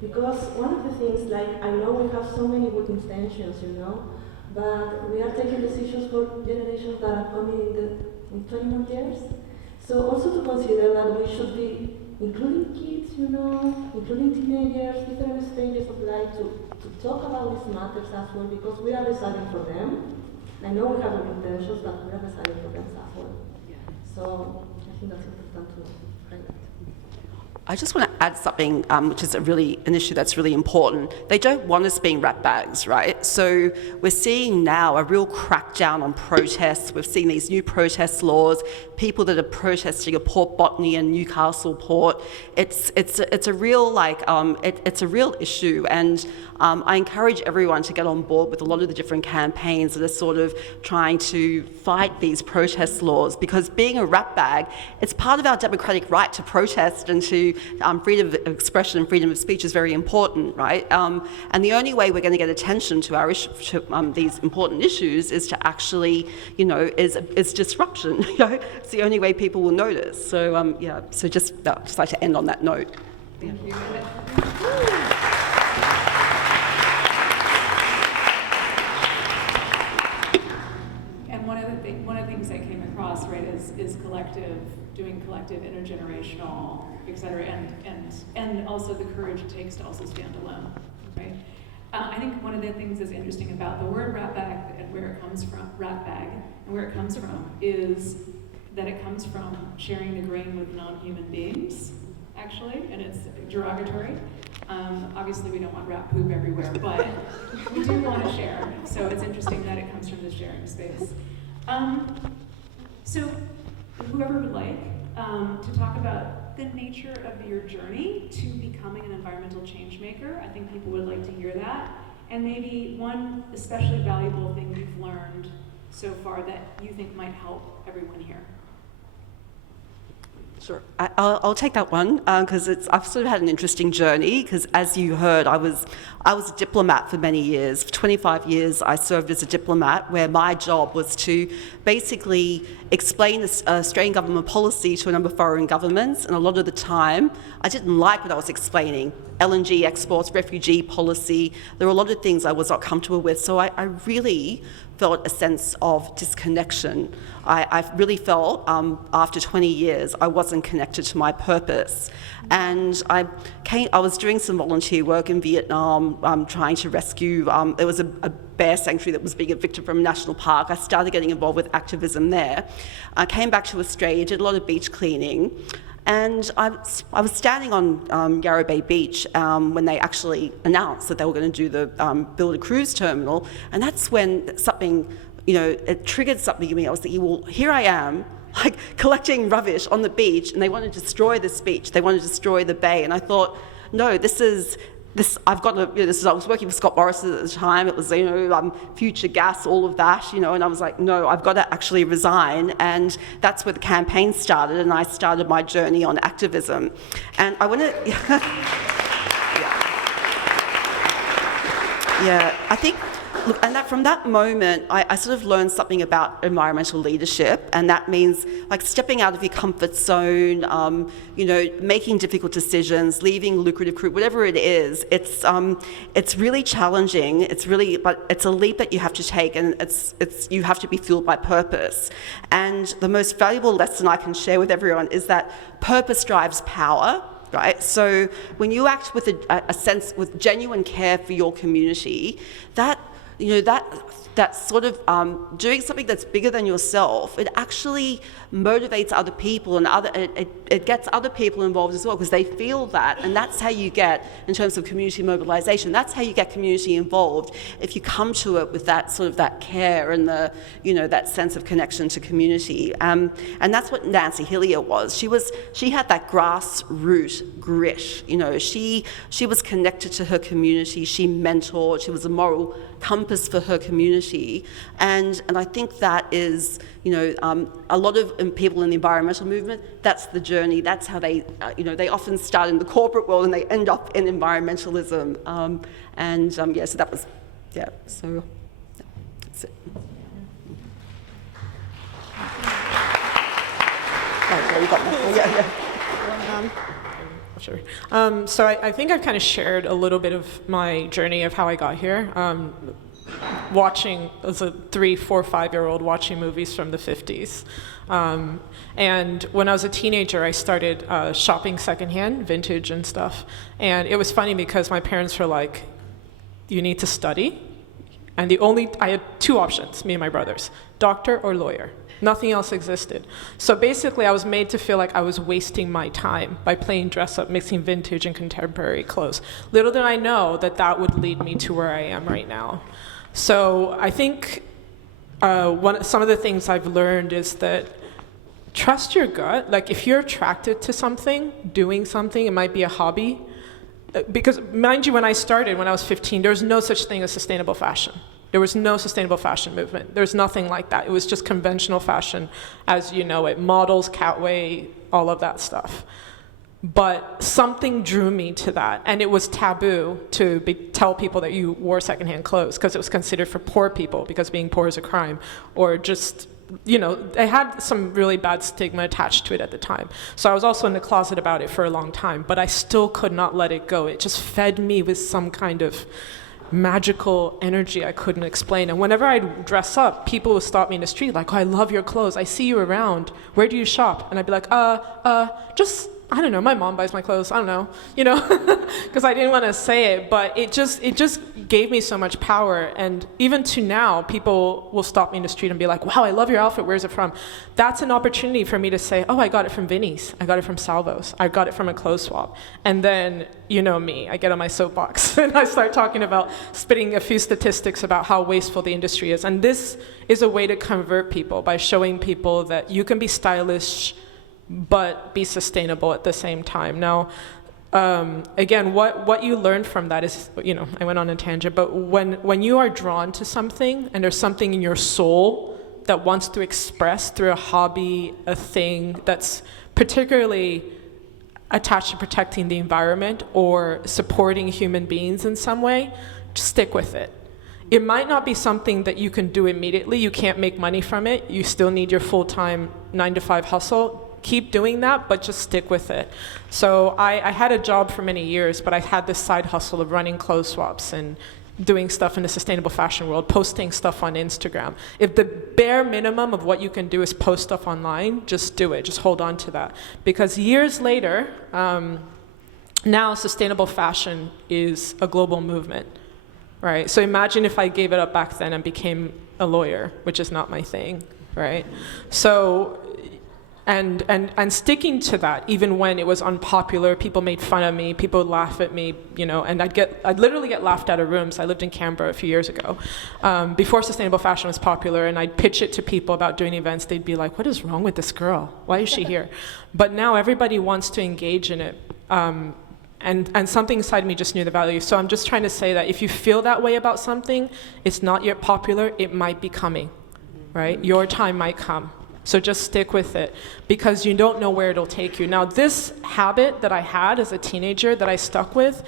Because one of the things, like I know we have so many good intentions, but we are taking decisions for generations that are coming in 20 more years. So also to consider that we should be including kids, including teenagers, different stages of life to talk about these matters as well, because we are deciding for them. I know we have good intentions, but we are deciding for them as well. So I think that's important to highlight. I just want to add something which is an issue that's really important. They don't want us being ratbags, right? So we're seeing now a real crackdown on protests. We've seen these new protest laws, people that are protesting at Port Botany and Newcastle Port. It's a real it's a real issue, and I encourage everyone to get on board with a lot of the different campaigns that are sort of trying to fight these protest laws, because being a ratbag, it's part of our democratic right to protest and to freedom of expression and freedom of speech is very important, right? And the only way we're going to get attention to our these important issues is to actually, is disruption. It's the only way people will notice. So so just like to end on that note. Thank you. And one of the things I came across, right, is doing collective, intergenerational, et cetera, and also the courage it takes to also stand alone, right? I think one of the things that's interesting about the word ratbag and where it comes from, is that it comes from sharing the grain with non-human beings, actually, and it's derogatory. Obviously, we don't want rat poop everywhere, but we do want to share. So it's interesting that it comes from the sharing space. So whoever would like to talk about the nature of your journey to becoming an environmental change maker, I think people would like to hear that. And maybe one especially valuable thing you've learned so far that you think might help everyone here. Sure. I'll take that one because I've sort of had an interesting journey, because as you heard, I was a diplomat for many years. For 25 years I served as a diplomat, where my job was to basically explain Australian government policy to a number of foreign governments, and a lot of the time I didn't like what I was explaining. LNG exports, refugee policy, there were a lot of things I was not comfortable with, so I really felt a sense of disconnection. I really felt after 20 years I wasn't connected to my purpose. And I was doing some volunteer work in Vietnam, trying to rescue, there was a bear sanctuary that was being evicted from a national park. I started getting involved with activism there. I came back to Australia, did a lot of beach cleaning, And I was standing on Yarra Bay Beach when they actually announced that they were going to do the build a cruise terminal, and that's when something, it triggered something in me. I was thinking, well, here I am, like collecting rubbish on the beach, and they want to destroy this beach. They want to destroy the bay, and I thought, no, I've got to, I was working for Scott Morrison at the time. It was, future gas, all of that, and I was like, no, I've got to actually resign. And that's where the campaign started, and I started my journey on activism. And I want to, I think, look, and from that moment, I sort of learned something about environmental leadership, and that means like stepping out of your comfort zone, making difficult decisions, leaving lucrative career, whatever it is. It's really challenging. But it's a leap that you have to take, and you have to be fueled by purpose. And the most valuable lesson I can share with everyone is that purpose drives power. Right? So when you act with a sense, with genuine care for your community, that sort of doing something that's bigger than yourself, it actually motivates other people, and it gets other people involved as well, because they feel that, and that's how you get, in terms of community mobilisation, that's how you get community involved, if you come to it with that sort of that care and that sense of connection to community. And that's what Nancy Hillier was. She had that grassroots grit. She was connected to her community. She mentored. She was a moral compass for her community, and I think that is, a lot of people in the environmental movement, that's the journey. That's how they, they often start in the corporate world and they end up in environmentalism. So that was, so that's it. Oh, you got me. Sure. So I think I've kind of shared a little bit of my journey of how I got here. Watching, as a 3, 4, 5-year-old, watching movies from the 50s. And when I was a teenager, I started shopping secondhand, vintage and stuff. And it was funny because my parents were like, you need to study. And I had 2 options, me and my brothers, doctor or lawyer. Nothing else existed. So basically, I was made to feel like I was wasting my time by playing dress up, mixing vintage and contemporary clothes. Little did I know that would lead me to where I am right now. So I think some of the things I've learned is that trust your gut. Like if you're attracted to something, doing something, it might be a hobby. Because mind you, when I was 15, there was no such thing as sustainable fashion. There was no sustainable fashion movement. There's nothing like that. It was just conventional fashion as you know it. Models, catway, all of that stuff. But something drew me to that. And it was taboo to tell people that you wore secondhand clothes because it was considered for poor people because being poor is a crime. Or just, it had some really bad stigma attached to it at the time. So I was also in the closet about it for a long time. But I still could not let it go. It just fed me with some kind of magical energy I couldn't explain. And whenever I'd dress up, people would stop me in the street like, oh, I love your clothes. I see you around. Where do you shop? And I'd be like, just, I don't know, my mom buys my clothes. I don't know, because I didn't want to say it, but it just gave me so much power. And even to now, people will stop me in the street and be like, wow, I love your outfit. Where's it from? That's an opportunity for me to say, oh, I got it from Vinnie's. I got it from Salvo's. I got it from a clothes swap. And then, you know me, I get on my soapbox and I start talking about spitting a few statistics about how wasteful the industry is. And this is a way to convert people by showing people that you can be stylish but be sustainable at the same time. Now, again, what you learn from that is, I went on a tangent, but when you are drawn to something and there's something in your soul that wants to express through a hobby, a thing that's particularly attached to protecting the environment or supporting human beings in some way, just stick with it. It might not be something that you can do immediately. You can't make money from it. You still need your full-time 9-to-5 hustle. Keep doing that, but just stick with it. So I had a job for many years, but I had this side hustle of running clothes swaps and doing stuff in the sustainable fashion world, posting stuff on Instagram. If the bare minimum of what you can do is post stuff online, just do it. Just hold on to that. Because years later, now sustainable fashion is a global movement, right? So imagine if I gave it up back then and became a lawyer, which is not my thing, right? So And sticking to that, even when it was unpopular, people made fun of me, people would laugh at me, you know, and I'd literally get laughed out of rooms. I lived in Canberra a few years ago, before sustainable fashion was popular, and I'd pitch it to people about doing events. They'd be like, what is wrong with this girl? Why is she here? But now everybody wants to engage in it. And something inside me just knew the value. So I'm just trying to say that if you feel that way about something, it's not yet popular, it might be coming, right? Your time might come. So just stick with it, because you don't know where it'll take you. Now, this habit that I had as a teenager that I stuck with,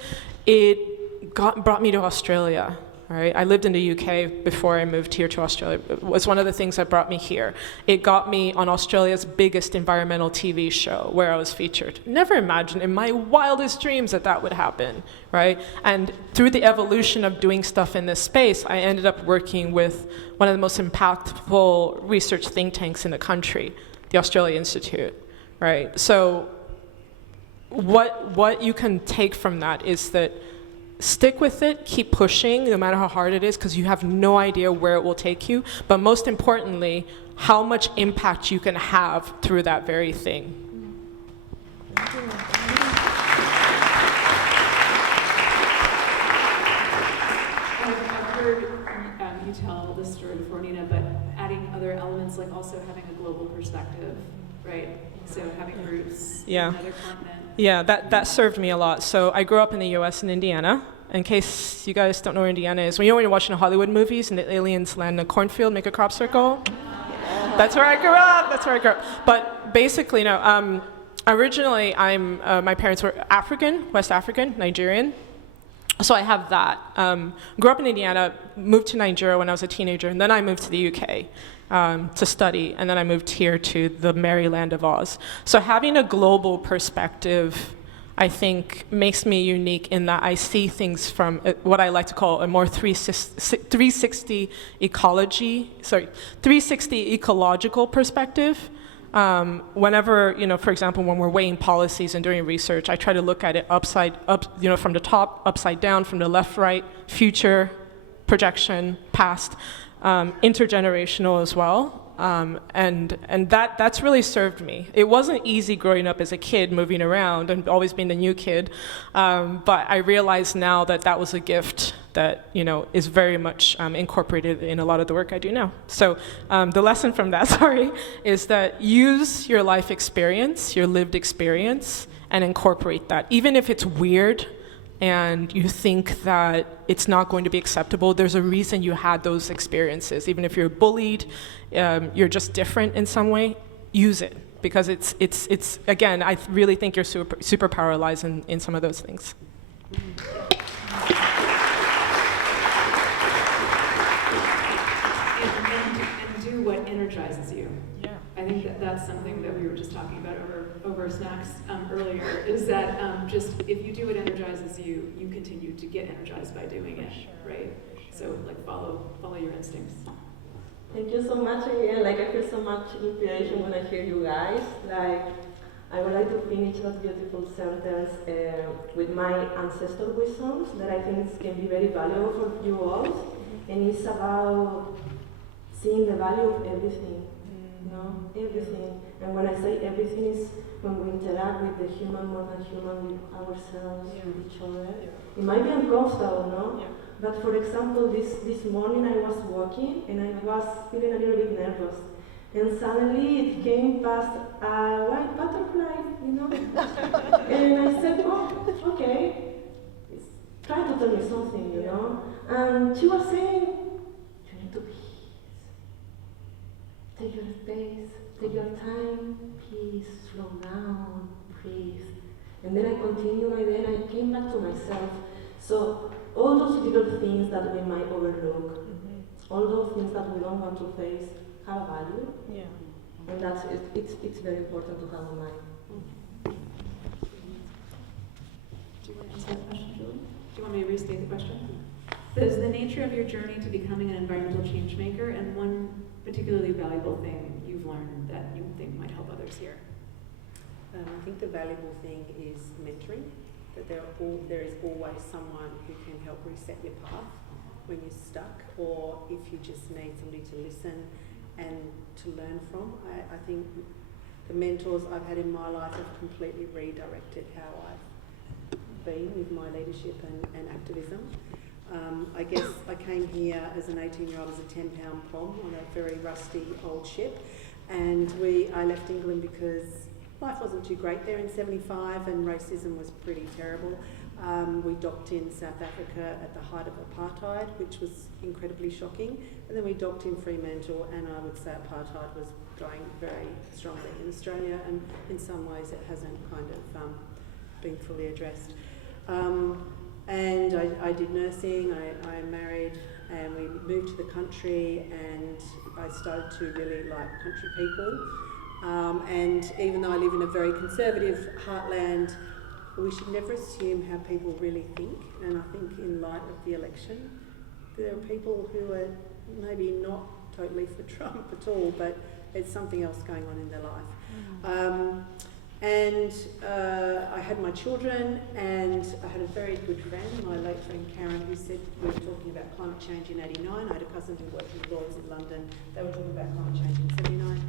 brought me to Australia. Right? I lived in the UK before I moved here to Australia. It was one of the things that brought me here. It got me on Australia's biggest environmental TV show where I was featured. Never imagined in my wildest dreams that would happen, right? And through the evolution of doing stuff in this space, I ended up working with one of the most impactful research think tanks in the country, the Australia Institute, right? So what you can take from that is that stick with it, keep pushing, no matter how hard it is, because you have no idea where it will take you. But most importantly, how much impact you can have through that very thing. I've heard you tell this story before, Nina, but adding other elements like also having a global perspective, right? So having roots in another continent. Yeah, that served me a lot. So I grew up in the US in Indiana. In case you guys don't know where Indiana is, when you're watching Hollywood movies and the aliens land in a cornfield, make a crop circle. That's where I grew up. But basically, no. Originally, my parents were African, West African, Nigerian. So I have that. Grew up in Indiana, moved to Nigeria when I was a teenager, and then I moved to the UK. To study, and then I moved here to the merry land of Oz. So having a global perspective, I think, makes me unique in that I see things from what I like to call a more 360 ecological perspective. Whenever, for example, when we're weighing policies and doing research, I try to look at it from the top, upside down, from the left, right, future, projection, past. Intergenerational as well, and that's really served me. It wasn't easy growing up as a kid, moving around and always being the new kid, but I realize now that was a gift that is very much incorporated in a lot of the work I do now. So the lesson from that, is that use your life experience, your lived experience, and incorporate that, even if it's weird. And you think that it's not going to be acceptable, there's a reason you had those experiences. Even if you're bullied, you're just different in some way, use it. Because it's again, I really think your superpower lies in some of those things. And do what energizes you. Yeah. I think that's something that we were just talking about over snacks earlier, is that just if you do what energizes you, you continue to get energized by doing it, right? So follow your instincts. Thank you so much again. I feel so much inspiration when I hear you guys. I would like to finish that beautiful sentence with my ancestral wisdoms that I think can be very valuable for you all. And it's about seeing the value of everything. Everything. And when I say everything, is when we interact with the human more than human, with ourselves, with each other. It might be uncomfortable, no? But for example, this morning I was walking and I was feeling a little bit nervous. And suddenly it came past a white butterfly, And I said, oh, okay. It's trying to tell me something, And she was saying, you need to be. Take your space, take your time, please, slow down, breathe. And then I continued my day and I came back to myself. So all those little things that we might overlook, all those things that we don't want to face, have value. Yeah. And that's it's very important to have in mind. Do you want to answer that question, Julie? Do you want me to restate the question? Is the nature of your journey to becoming an environmental change maker and one particularly valuable thing you've learned that you think might help others here? I think the valuable thing is mentoring, that there is always someone who can help reset your path when you're stuck, or if you just need somebody to listen and to learn from. I think The mentors I've had in my life have completely redirected how I've been with my leadership and activism. I guess I came here as an 18-year-old as a 10-pound pom on a very rusty old ship, and I left England because life wasn't too great there in 75 and racism was pretty terrible. We docked in South Africa at the height of apartheid, which was incredibly shocking, and then we docked in Fremantle, and I would say apartheid was going very strongly in Australia, and in some ways it hasn't kind of been fully addressed. And I did nursing, I married, and we moved to the country, and I started to really like country people. And even though I live in a very conservative heartland, we should never assume how people really think. And I think in light of the election, there are people who are maybe not totally for Trump at all, but it's something else going on in their life. I had my children, and I had a very good friend, my late friend Karen, who said, we were talking about climate change in '89. I had a cousin who worked with lawyers in London. They were talking about climate change in '79.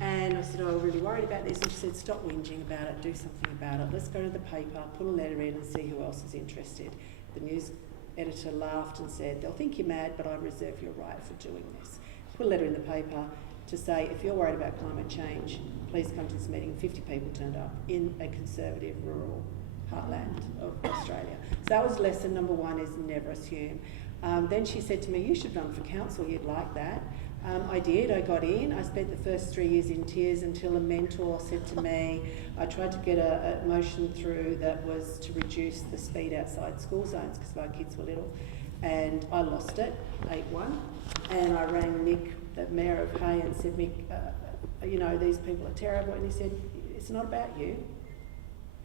And I said, oh, I'm really worried about this. And she said, stop whinging about it, do something about it. Let's go to the paper, put a letter in and see who else is interested. The news editor laughed and said, they'll think you're mad, but I reserve your right for doing this. Put a letter in the paper to say, if you're worried about climate change, please come to this meeting. 50 people turned up in a conservative rural heartland of Australia. So that was lesson number one, is never assume. Then she said to me, you should run for council, you'd like that. I did, I got in. I spent the first 3 years in tears until a mentor said to me, I tried to get a motion through that was to reduce the speed outside school zones because my kids were little, and I lost it, 8-1, and I rang Nick, the Mayor of Hay, and said, Mick, you know, these people are terrible, and he said, it's not about you.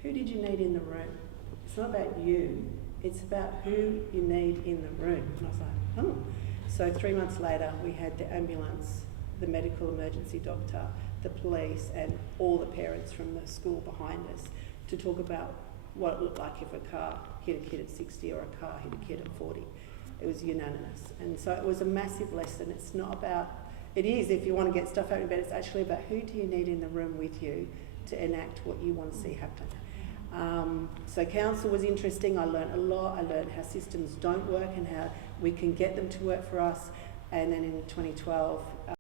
Who did you need in the room? It's not about you, it's about who you need in the room. And I was like, oh. So 3 months later, we had the ambulance, the medical emergency doctor, the police, and all the parents from the school behind us to talk about what it looked like if a car hit a kid at 60 or a car hit a kid at 40. It was unanimous. And so it was a massive lesson. It's not about, it is if you want to get stuff happening, but it's actually about who do you need in the room with you to enact what you want to see happen. So council was interesting. I learned a lot. I learned how systems don't work and how we can get them to work for us. And then in 2012, I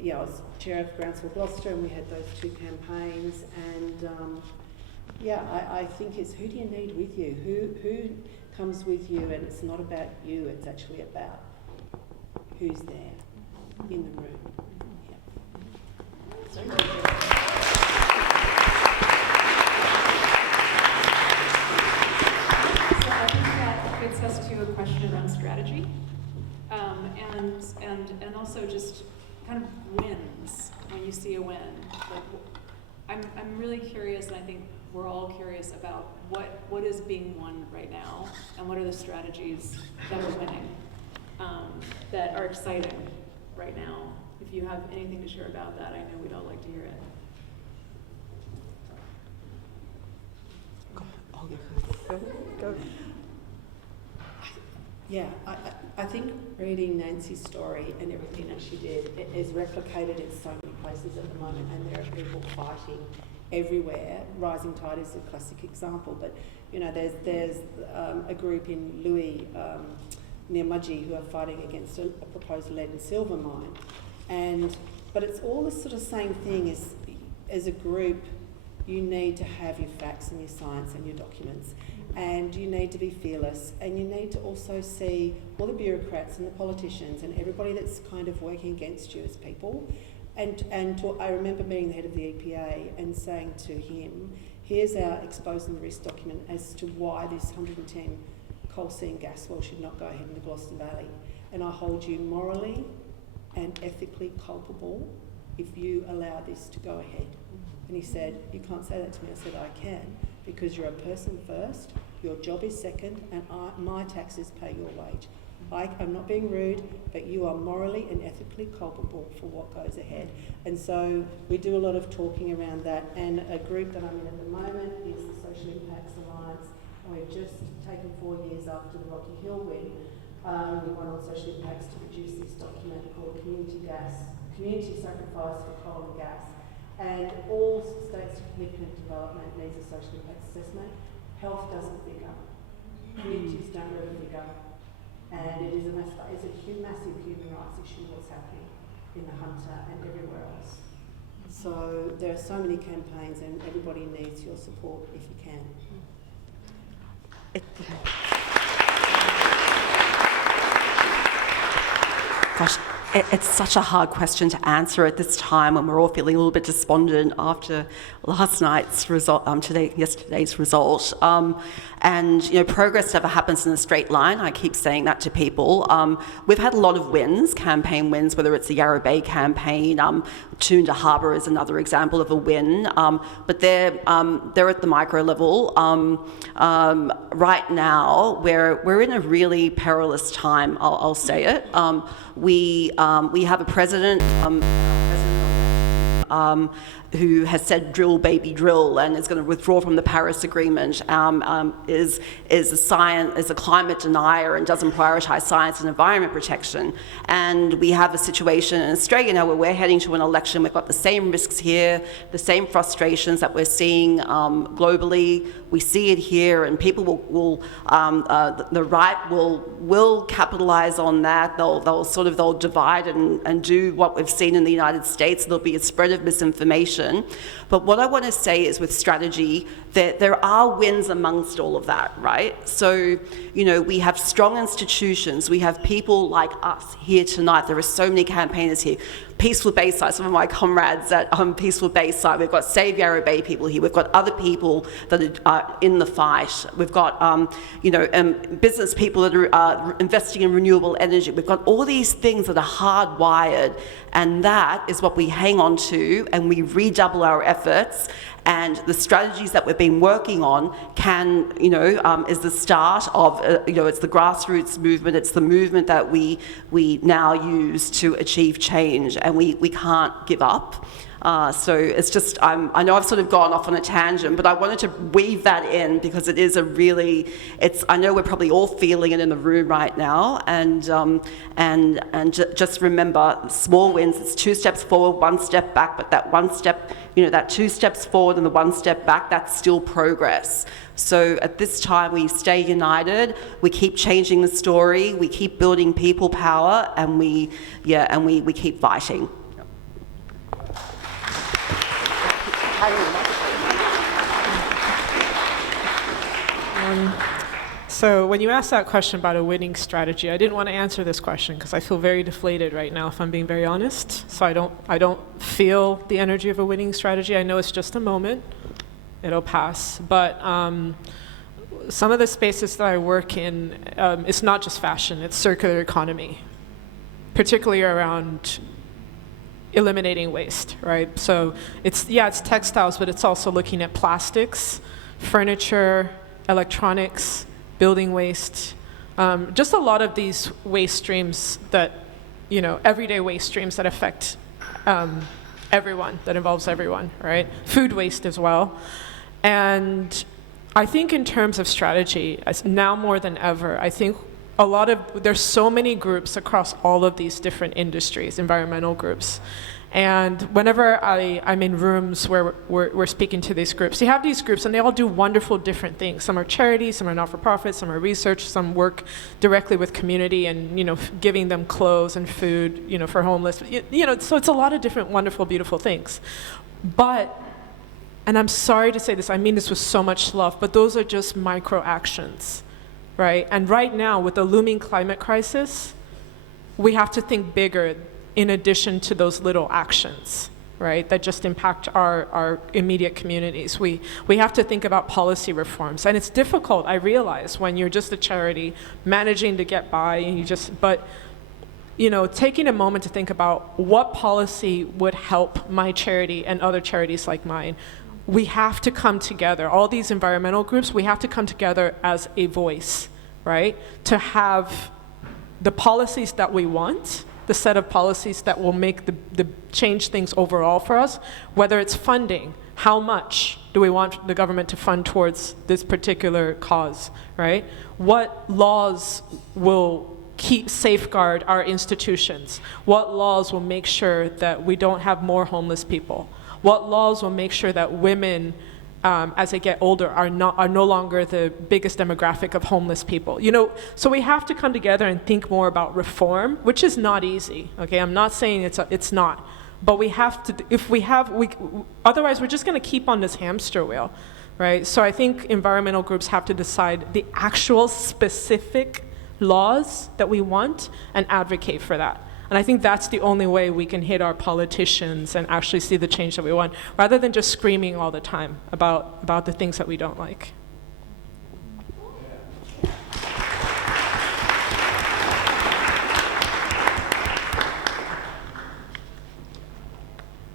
was chair of Groundswell Gloucester, and we had those 2 campaigns. And I think it's who do you need with you? Who comes with you? And it's not about you. It's actually about who's there in the room. Yeah. So, gets us to a question around strategy, and also just kind of wins when you see a win. Like, I'm really curious, and I think we're all curious about what is being won right now, and what are the strategies that are winning, that are exciting right now. If you have anything to share about that, I know we'd all like to hear it. Go. Yeah, I think reading Nancy's story and everything that she did, it is replicated in so many places at the moment, and there are people fighting everywhere. Rising Tide is a classic example, but you know, there's a group in Louis near Mudgee who are fighting against a proposed lead and silver mine, but it's all the sort of same thing. As a group, you need to have your facts and your science and your documents. And you need to be fearless, and you need to also see all the bureaucrats and the politicians and everybody that's kind of working against you as people. I remember meeting the head of the EPA and saying to him, here's our exposing the risk document as to why this 110 coal seam gas well should not go ahead in the Gloucester Valley. And I hold you morally and ethically culpable if you allow this to go ahead. And he said, you can't say that to me. I said, I can, because you're a person first, your job is second, and my taxes pay your wage. I'm not being rude, but you are morally and ethically culpable for what goes ahead. And so we do a lot of talking around that, and a group that I'm in at the moment is the Social Impacts Alliance, and we've just taken 4 years after the Rocky Hill win. We won on social impacts to produce this document called Community Sacrifice for Coal and Gas. And all state significant development needs a social impact assessment. Health doesn't figure. Communities don't really figure. And it is a massive human rights issue what's happening in the Hunter and everywhere else. So there are so many campaigns and everybody needs your support if you can. Gosh, it's such a hard question to answer at this time when we're all feeling a little bit despondent after last night's result, yesterday's result. And you know, progress never happens in a straight line. I keep saying that to people. We've had a lot of wins, campaign wins, whether it's the Yarra Bay campaign, Toondah Harbour is another example of a win. But they're at the micro level. Right now, we're in a really perilous time. I'll say it. We have a president. Who has said drill baby drill and is going to withdraw from the Paris Agreement, is a climate denier and doesn't prioritise science and environment protection. And we have a situation in Australia now where we're heading to an election. We've got the same risks here, the same frustrations that we're seeing globally. We see it here, and people the right will capitalise on that. They'll divide and do what we've seen in the United States. There'll be a spread of misinformation. But what I want to say is with strategy, that there are wins amongst all of that, right? So, you know, we have strong institutions. We have people like us here tonight. There are so many campaigners here. Peaceful Bayside, some of my comrades at Peaceful Bayside. We've got Save Yarra Bay people here. We've got other people that are in the fight. We've got, business people that are investing in renewable energy. We've got all these things that are hardwired, and that is what we hang on to, and we redouble our efforts. And the strategies that we've been working on is the start of, it's the grassroots movement. It's the movement that we now use to achieve change, and we can't give up. So it's just, I know I've sort of gone off on a tangent, but I wanted to weave that in because it is I know we're probably all feeling it in the room right now, and just remember, small wins, it's 2 steps forward, 1 step back, but that 1 step, that 2 steps forward and the 1 step back, that's still progress. So at this time, we stay united, we keep changing the story, we keep building people power, and we keep fighting. So when you asked that question about a winning strategy, I didn't want to answer this question because I feel very deflated right now, if I'm being very honest. So I don't feel the energy of a winning strategy. I know it's just a moment. It'll pass. But some of the spaces that I work in, it's not just fashion, it's circular economy, particularly around eliminating waste, right? So it's textiles, but it's also looking at plastics, furniture, electronics, building waste, just a lot of these waste streams that, everyday waste streams that affect everyone, that involves everyone, right? Food waste as well. And I think in terms of strategy, now more than ever, I think there's so many groups across all of these different industries, environmental groups. And whenever I'm in rooms where we're speaking to these groups, you have these groups and they all do wonderful different things. Some are charities, some are not-for-profit, some are research, some work directly with community and, giving them clothes and food, for homeless. So it's a lot of different wonderful, beautiful things. But, and I'm sorry to say this, I mean this with so much love, but those are just micro actions, right? And right now, with the looming climate crisis, we have to think bigger in addition to those little actions, right, that just impact our immediate communities. We have to think about policy reforms. And it's difficult, I realize, when you're just a charity managing to get by and taking a moment to think about what policy would help my charity and other charities like mine. We have to come together, all these environmental groups, we have to come together as a voice, right, to have the policies that we want, the set of policies that will make the change things overall for us, whether it's funding, how much do we want the government to fund towards this particular cause, right? What laws will safeguard our institutions? What laws will make sure that we don't have more homeless people? What laws will make sure that women, as they get older, are no longer the biggest demographic of homeless people? You know, so we have to come together and think more about reform, which is not easy. Okay, I'm not saying it's not, but we have to. Otherwise, we're just going to keep on this hamster wheel, right? So I think environmental groups have to decide the actual specific laws that we want and advocate for that. And I think that's the only way we can hit our politicians and actually see the change that we want, rather than just screaming all the time about the things that we don't like.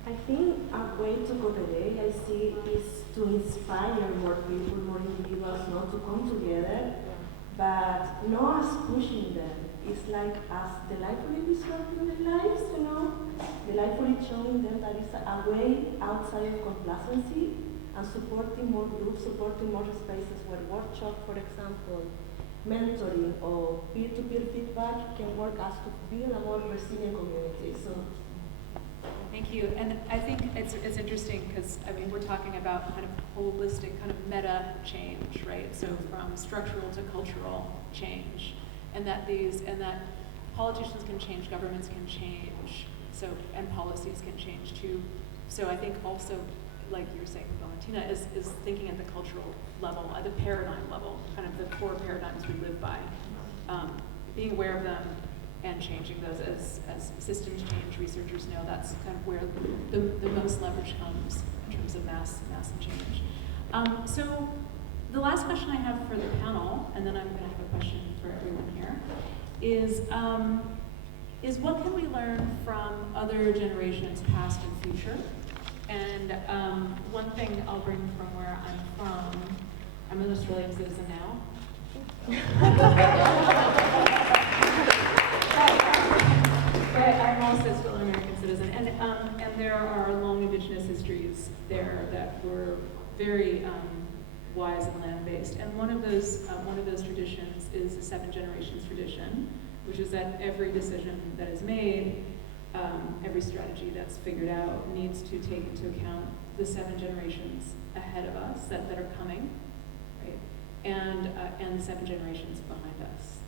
I think a way to go today, I see, is to inspire more people, more individuals, not to come together, but not as pushing them. It's like as delightfully disrupting their lives, you know, delightfully showing them that it's a way outside of complacency and supporting more groups, supporting more spaces where workshop, for example, mentoring or peer-to-peer feedback can work as to build a more resilient community. So. Thank you. And I think it's interesting because, I mean, we're talking about kind of holistic, kind of meta change, right? So from structural to cultural change. And that politicians can change, governments can change, so, and policies can change too. So I think also, like you were saying, Valentina, is thinking at the cultural level, at the paradigm level, kind of the core paradigms we live by, being aware of them and changing those as systems change. Researchers know that's kind of where the most leverage comes in terms of mass and change. So the last question I have for the panel, and then I'm going to have a question for everyone here, is what can we learn from other generations, past and future? And one thing I'll bring from where I'm from, I'm an Australian citizen now. But I'm also still an American citizen, and there are long Indigenous histories there that were very wise and land-based. And one of those traditions is the 7 generations tradition, which is that every decision that is made, every strategy that's figured out needs to take into account the 7 generations ahead of us that are coming, right? And the 7 generations behind us.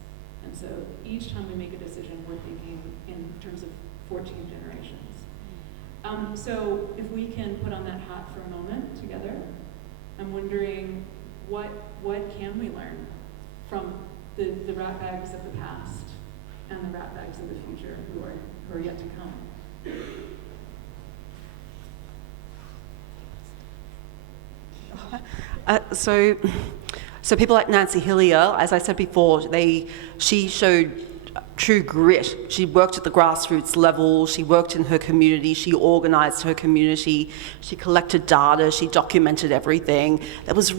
And so each time we make a decision, we're thinking in terms of 14 generations. So if we can put on that hat for a moment together, I'm wondering what can we learn from the ratbags of the past and the ratbags of the future who are yet to come? So people like Nancy Hillier, as I said before, she showed true grit. She worked at the grassroots level, she worked in her community, she organised her community, she collected data, she documented everything. That was a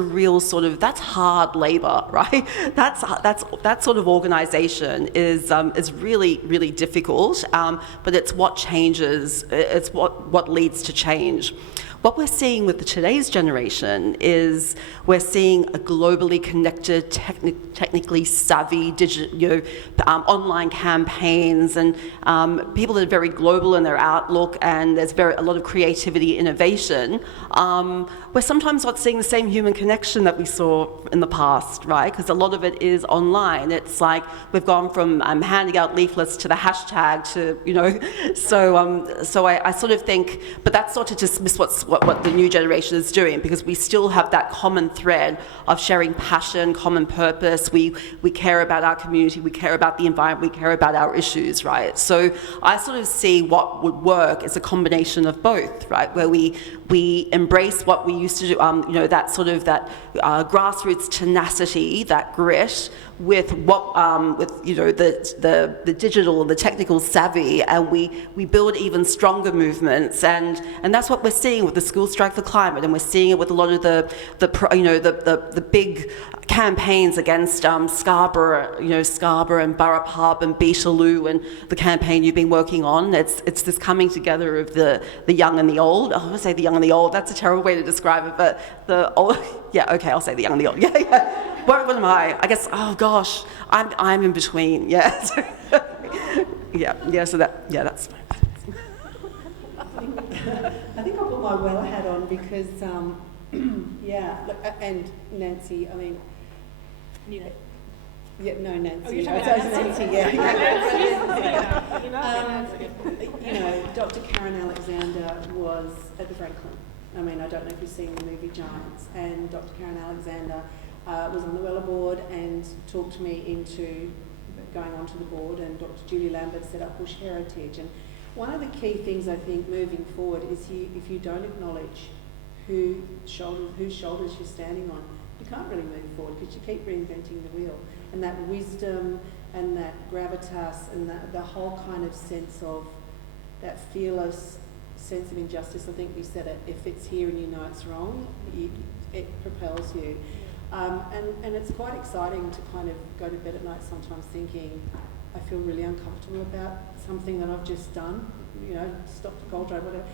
real sort of, that's hard labour, right? That sort of organisation is really, really difficult, but it's what changes, it's what leads to change. What we're seeing with today's generation is we're seeing a globally connected, technically savvy, online campaigns, and people that are very global in their outlook, and there's a lot of creativity, innovation. We're sometimes not seeing the same human connection that we saw in the past, right? Because a lot of it is online. It's like we've gone from handing out leaflets to the hashtag to, so I sort of think, but that's not to dismiss what the new generation is doing, because we still have that common thread of sharing passion, common purpose. We care about our community, we care about the environment, we care about our issues, right? So I sort of see what would work as a combination of both, right? Where we embrace what we used to do, that sort of grassroots tenacity, that grit, with the digital and the technical savvy, and we build even stronger movements, and that's what we're seeing with the School Strike for Climate, and we're seeing it with a lot of the big campaigns against Scarborough and Burrup Hub and Beetaloo, and the campaign you've been working on. It's this coming together of the young and the old. I want to say the young and the old. That's a terrible way to describe it, but the old. Yeah, okay, I'll say the young and the old. Yeah. What am I? I guess. Oh gosh, I'm in between. Yeah. So that's fine. my WELA hat on because, yeah, look, and Nancy, I mean, Nina. yeah, no, Nancy. Oh, you're I talking was about Nancy, yeah. You know, Dr. Karen Alexander was at the Franklin. I mean, I don't know if you've seen the movie Giants, and Dr. Karen Alexander was on the WELA board and talked me into going onto the board, and Dr. Julie Lambert set up Bush Heritage. And one of the key things I think moving forward is if you don't acknowledge whose shoulders you're standing on, you can't really move forward because you keep reinventing the wheel. And that wisdom and that gravitas and the whole kind of sense of that fearless sense of injustice, I think we said it, if it's here and you know it's wrong, it propels you. And it's quite exciting to kind of go to bed at night sometimes thinking, I feel really uncomfortable about something that I've just done, you know, stopped a cold drive, whatever.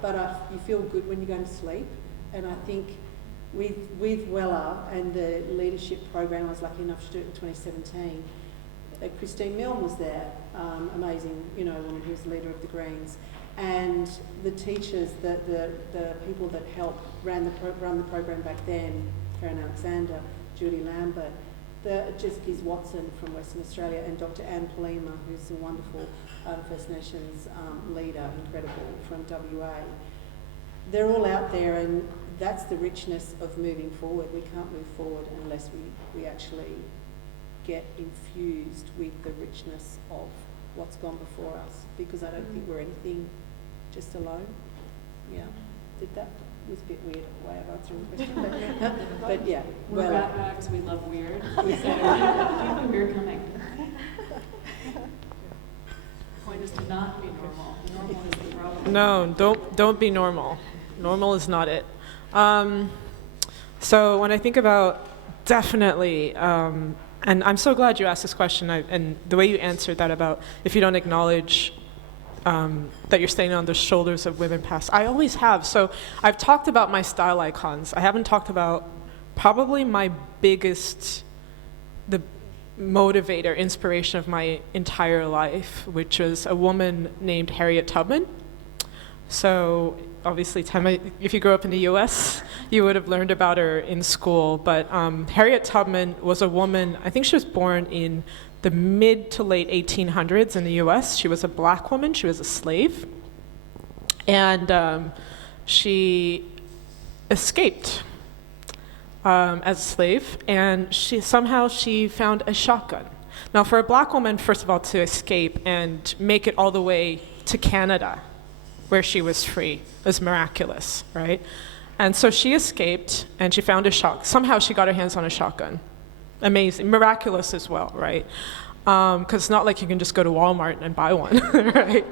But you feel good when you're going to sleep. And I think with WELA and the leadership program, I was lucky enough to do it in 2017. Christine Milne was there, amazing, you know, woman who was the leader of the Greens. And the teachers, the people that helped run the program back then, Karen Alexander, Julie Lambert, just Giz Watson from Western Australia, and Dr. Anne Palima, who's a wonderful First Nations leader, incredible, from WA. They're all out there, and that's the richness of moving forward. We can't move forward unless we actually get infused with the richness of what's gone before us, because I don't think we're anything just alone. Yeah, that was a bit weird the way I've answered the question, but yeah. We're Ratbags, we love weird. So keep the weird coming. The point is to not be normal. Normal is the problem. No, don't be normal. Normal is not it. So when I think about definitely, and I'm so glad you asked this question, and the way you answered that about if you don't acknowledge that you're standing on the shoulders of women past. I always have. So I've talked about my style icons. I haven't talked about probably my biggest, the motivator, inspiration of my entire life, which was a woman named Harriet Tubman. So obviously, Tema, if you grew up in the US, you would have learned about her in school. But Harriet Tubman was a woman, I think she was born in the mid to late 1800s in the US. She was a black woman, she was a slave. And she escaped as a slave, and she found a shotgun. Now for a black woman, first of all, to escape and make it all the way to Canada, where she was free, was miraculous, right? And so she escaped, and she found a shotgun. Somehow she got her hands on a shotgun. Amazing, miraculous as well, right? Because it's not like you can just go to Walmart and buy one, right?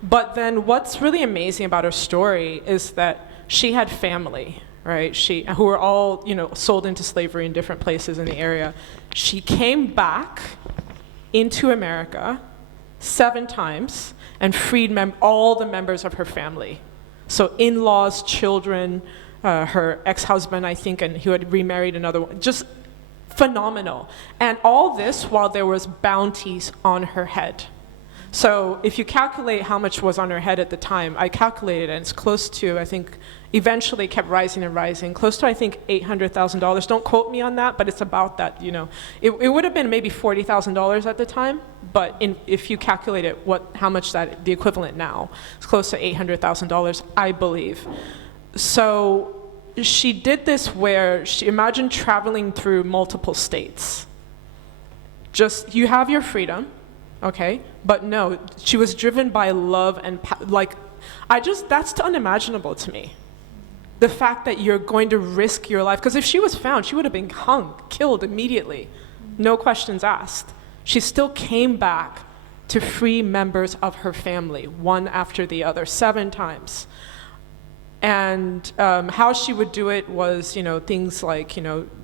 But then what's really amazing about her story is that she had family, right? Who were all, sold into slavery in different places in the area. She came back into America 7 times and freed all the members of her family. So in-laws, children, her ex-husband, I think, and who had remarried another one, just phenomenal. And all this while there was bounties on her head. So if you calculate how much was on her head at the time, I calculated, and it's close to, I think, eventually kept rising and rising, close to, I think, $800,000. Don't quote me on that, but it's about that, It would have been maybe $40,000 at the time, but if you calculate it, how much the equivalent now, it's close to $800,000, I believe. So she did this where imagine traveling through multiple states. Just, you have your freedom, okay? But no, she was driven by love and that's unimaginable to me. The fact that you're going to risk your life, because if she was found, she would have been killed immediately. No questions asked. She still came back to free members of her family, one after the other, 7 times. And how she would do it was, things like,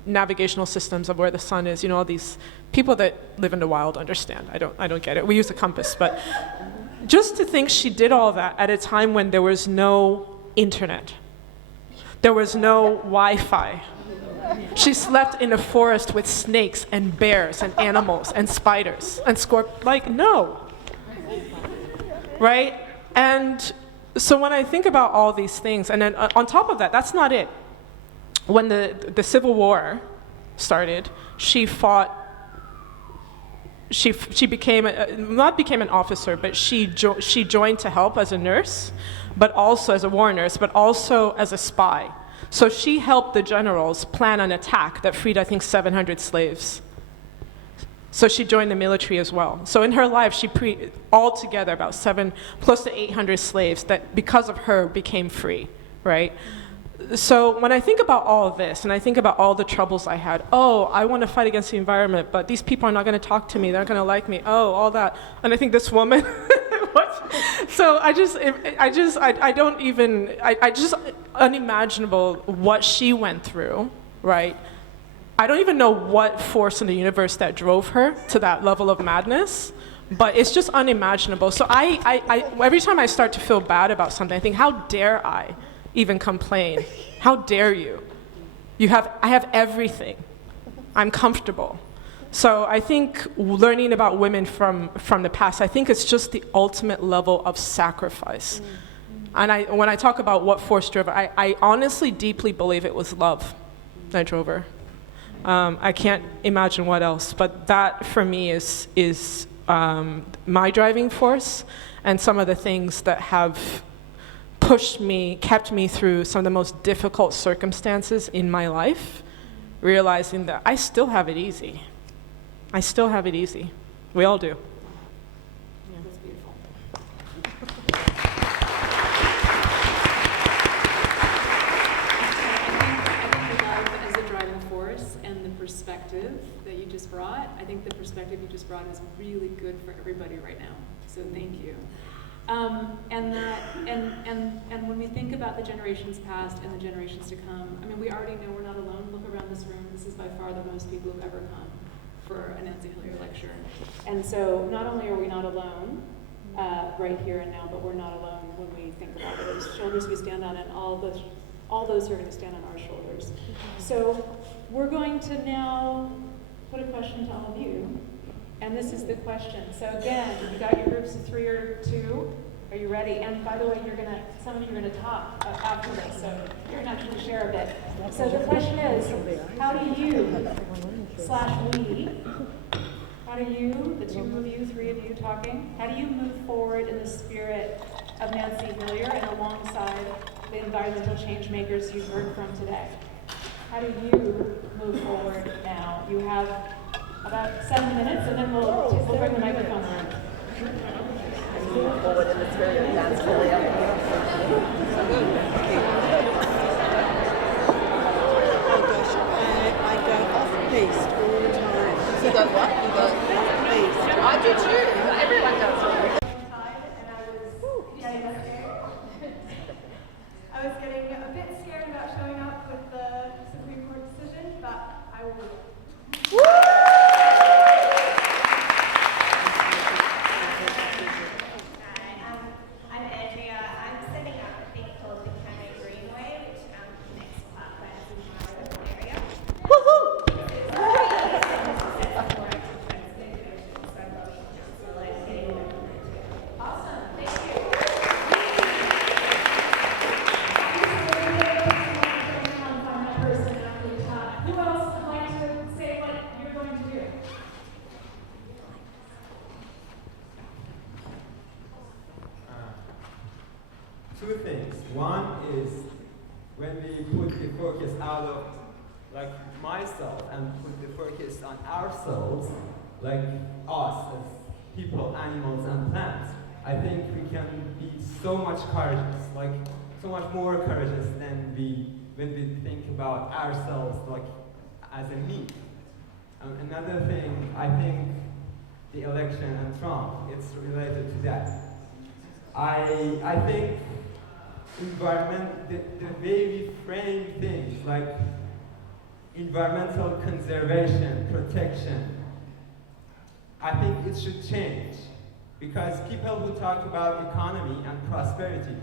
navigational systems of where the sun is, all these people that live in the wild understand. I don't get it. We use a compass, but just to think she did all that at a time when there was no internet. There was no Wi-Fi. She slept in a forest with snakes and bears and animals and spiders and scorpions. No. Right? And So when I think about all these things, and then on top of that, that's not it. When the Civil War started, she fought. She became not became an officer, but she joined to help as a nurse, but also as a war nurse, but also as a spy. So she helped the generals plan an attack that freed, I think, 700 slaves. So she joined the military as well. So in her life, she altogether about close to 800 slaves that, because of her, became free, right? So when I think about all of this, and I think about all the troubles I had, I want to fight against the environment, but these people are not going to talk to me, they're not going to like me, all that. And I think this woman, what? So unimaginable what she went through, right? I don't even know what force in the universe that drove her to that level of madness, but it's just unimaginable. So I every time I start to feel bad about something, I think, how dare I even complain? How dare you? I have everything. I'm comfortable. So I think learning about women from the past, I think it's just the ultimate level of sacrifice. And when I talk about what force drove her, I honestly deeply believe it was love that drove her. I can't imagine what else, but that for me is my driving force, and some of the things that have pushed me, kept me through some of the most difficult circumstances in my life, realizing that I still have it easy. I still have it easy. We all do. Yeah, that's beautiful. I think the love as a driving force and the perspective that you just brought, I think the perspective you just brought is really good for everybody right now. So thank you. And when we think about the generations past and the generations to come, I mean, we already know we're not alone. Look around this room. This is by far the most people who've ever come for a Nancy Hillier lecture. And so not only are we not alone right here and now, but we're not alone when we think about those shoulders we stand on and all those who are going to stand on our shoulders. So we're going to now put a question to all of you. And this is the question. So again, you got your groups of 3 or 2. Are you ready? And by the way, some of you are gonna talk after this, so you're gonna actually share a bit. So the question is, how do you /we, how do you, the 2 of you, 3 of you talking, how do you move forward in the spirit of Nancy Hillier and alongside the environmental change makers you've heard from today? How do you move forward now? You have about 7 minutes, and then we'll bring the microphone around. Move forward in the spirit of Nancy Hillier. Oh gosh, I go off-piste all the time. You go what? You go off-piste. I do too. Everyone does. I was getting a bit scared about showing up with the Supreme Court decision, but I will do it. Two things. One is when we put the focus out of like myself and put the focus on ourselves, like us as people, animals, and plants, I think we can be so much courageous, like so much more courageous than when we think about ourselves like as a me. Another thing, I think the election and Trump, it's related to that. I think environment, the way we frame things like environmental conservation, protection, I think it should change. Because people who talk about economy and prosperity,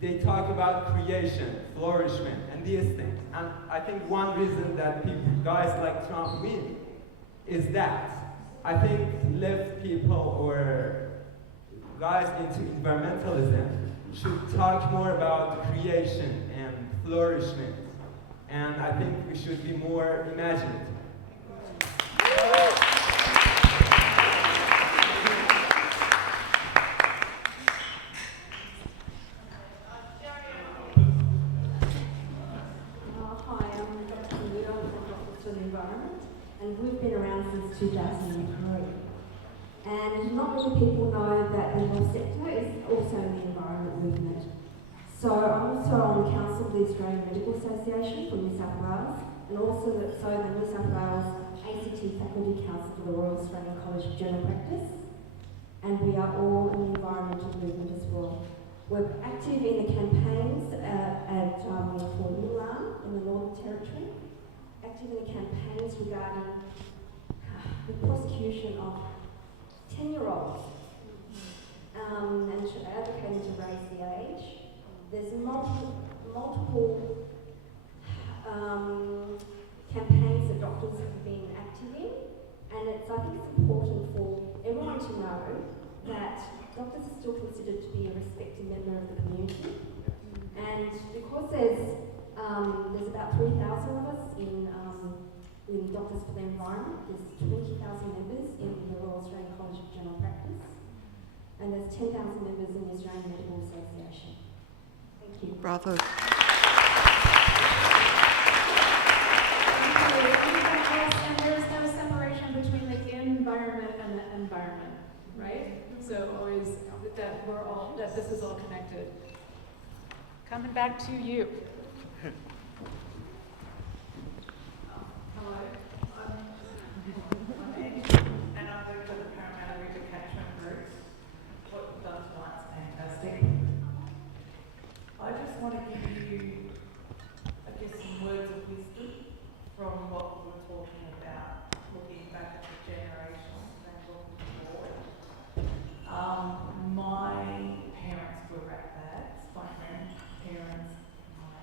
they talk about creation, flourishment, and these things. And I think one reason that guys like Trump win is that. I think left people or guys into environmentalism, should talk more about creation and flourishment. And I think we should be more imaginative. Hi, I'm Dr. from the Environment, and we've been around since 2003. And not many people know that the health sector is also in the environment movement. So I'm also on the Council of the Australian Medical Association for New South Wales, and also the New South Wales ACT Faculty Council for the Royal Australian College of General Practice. And we are all in the environmental movement as well. We're active in the campaigns for ULAM in the Northern Territory, active in the campaigns regarding the prosecution of 10-year-olds and advocating to raise the age. There's multiple campaigns that doctors have been active in, and I think it's important for everyone to know that doctors are still considered to be a respected member of the community. And because there's about 3,000 of us in Doctors for the Environment, there's 20,000 members in the Royal Australian College of General Practice, and there's 10,000 members in the Australian Medical Association. Thank you. Bravo. And there's no separation between the environment and the environment, right? So always that this is all connected. Coming back to you. Hello, I'm Annie, and I work for the Parramatta River Catchment Group. What you've done tonight's fantastic. I just want to give you, I guess, some words of wisdom from what we were talking about, looking back at the generations and looking forward. My parents were ratbags, my grandparents, my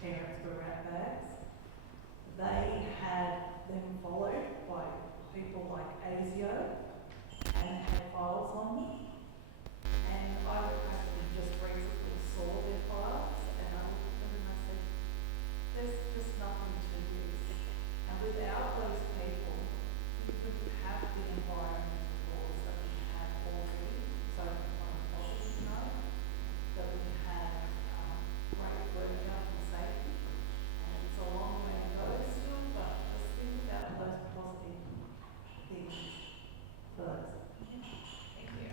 parents were ratbags. They had them followed by people like ASIO and had files on them. And I actually just recently saw their files and I looked at them and I said, there's just nothing to this. And without those people, we couldn't have the environmental laws that we have already. So on a positive note, that we have great work out in safety. And it's a long way to go still, but just think about those positive things first. Thank you.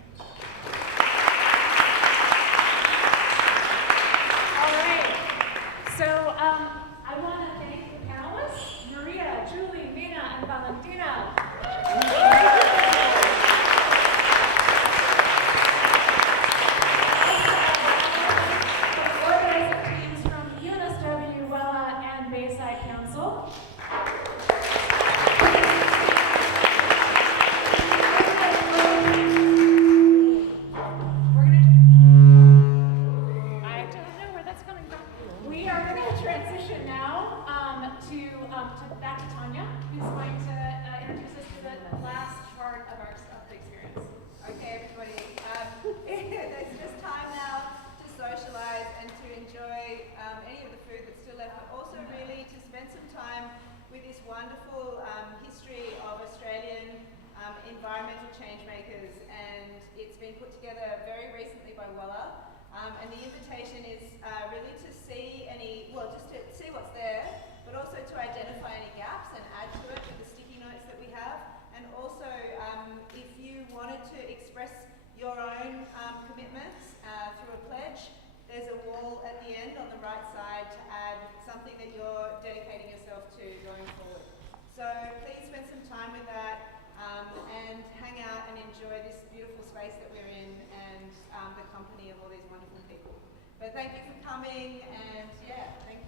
All right. So I want to thank the panelists, Maria, Julie, Mina, and Valentina. Organizer teams from UNSW, WELA, and Bayside Council. I don't know where that's coming from. We are going to transition now to back to Tania, who's going to introduce us to the last part of the experience. Okay, everybody. There's just time now to socialise and to enjoy any of the food that's still left, but also really to spend some time with this wonderful history of Australian environmental change makers, and it's been put together very recently by WELA. And the invitation is really to see just to see what's there, but also to identify any gaps and add to it with the sticky notes that we have. And also, if you wanted to express your own commitments through a pledge, there's a wall at the end on the right side to add something that you're dedicating yourself to going forward. So please spend some time with that and hang out and enjoy this beautiful space that we're in and the company of all these wonderful people. But thank you for coming, and yeah, thank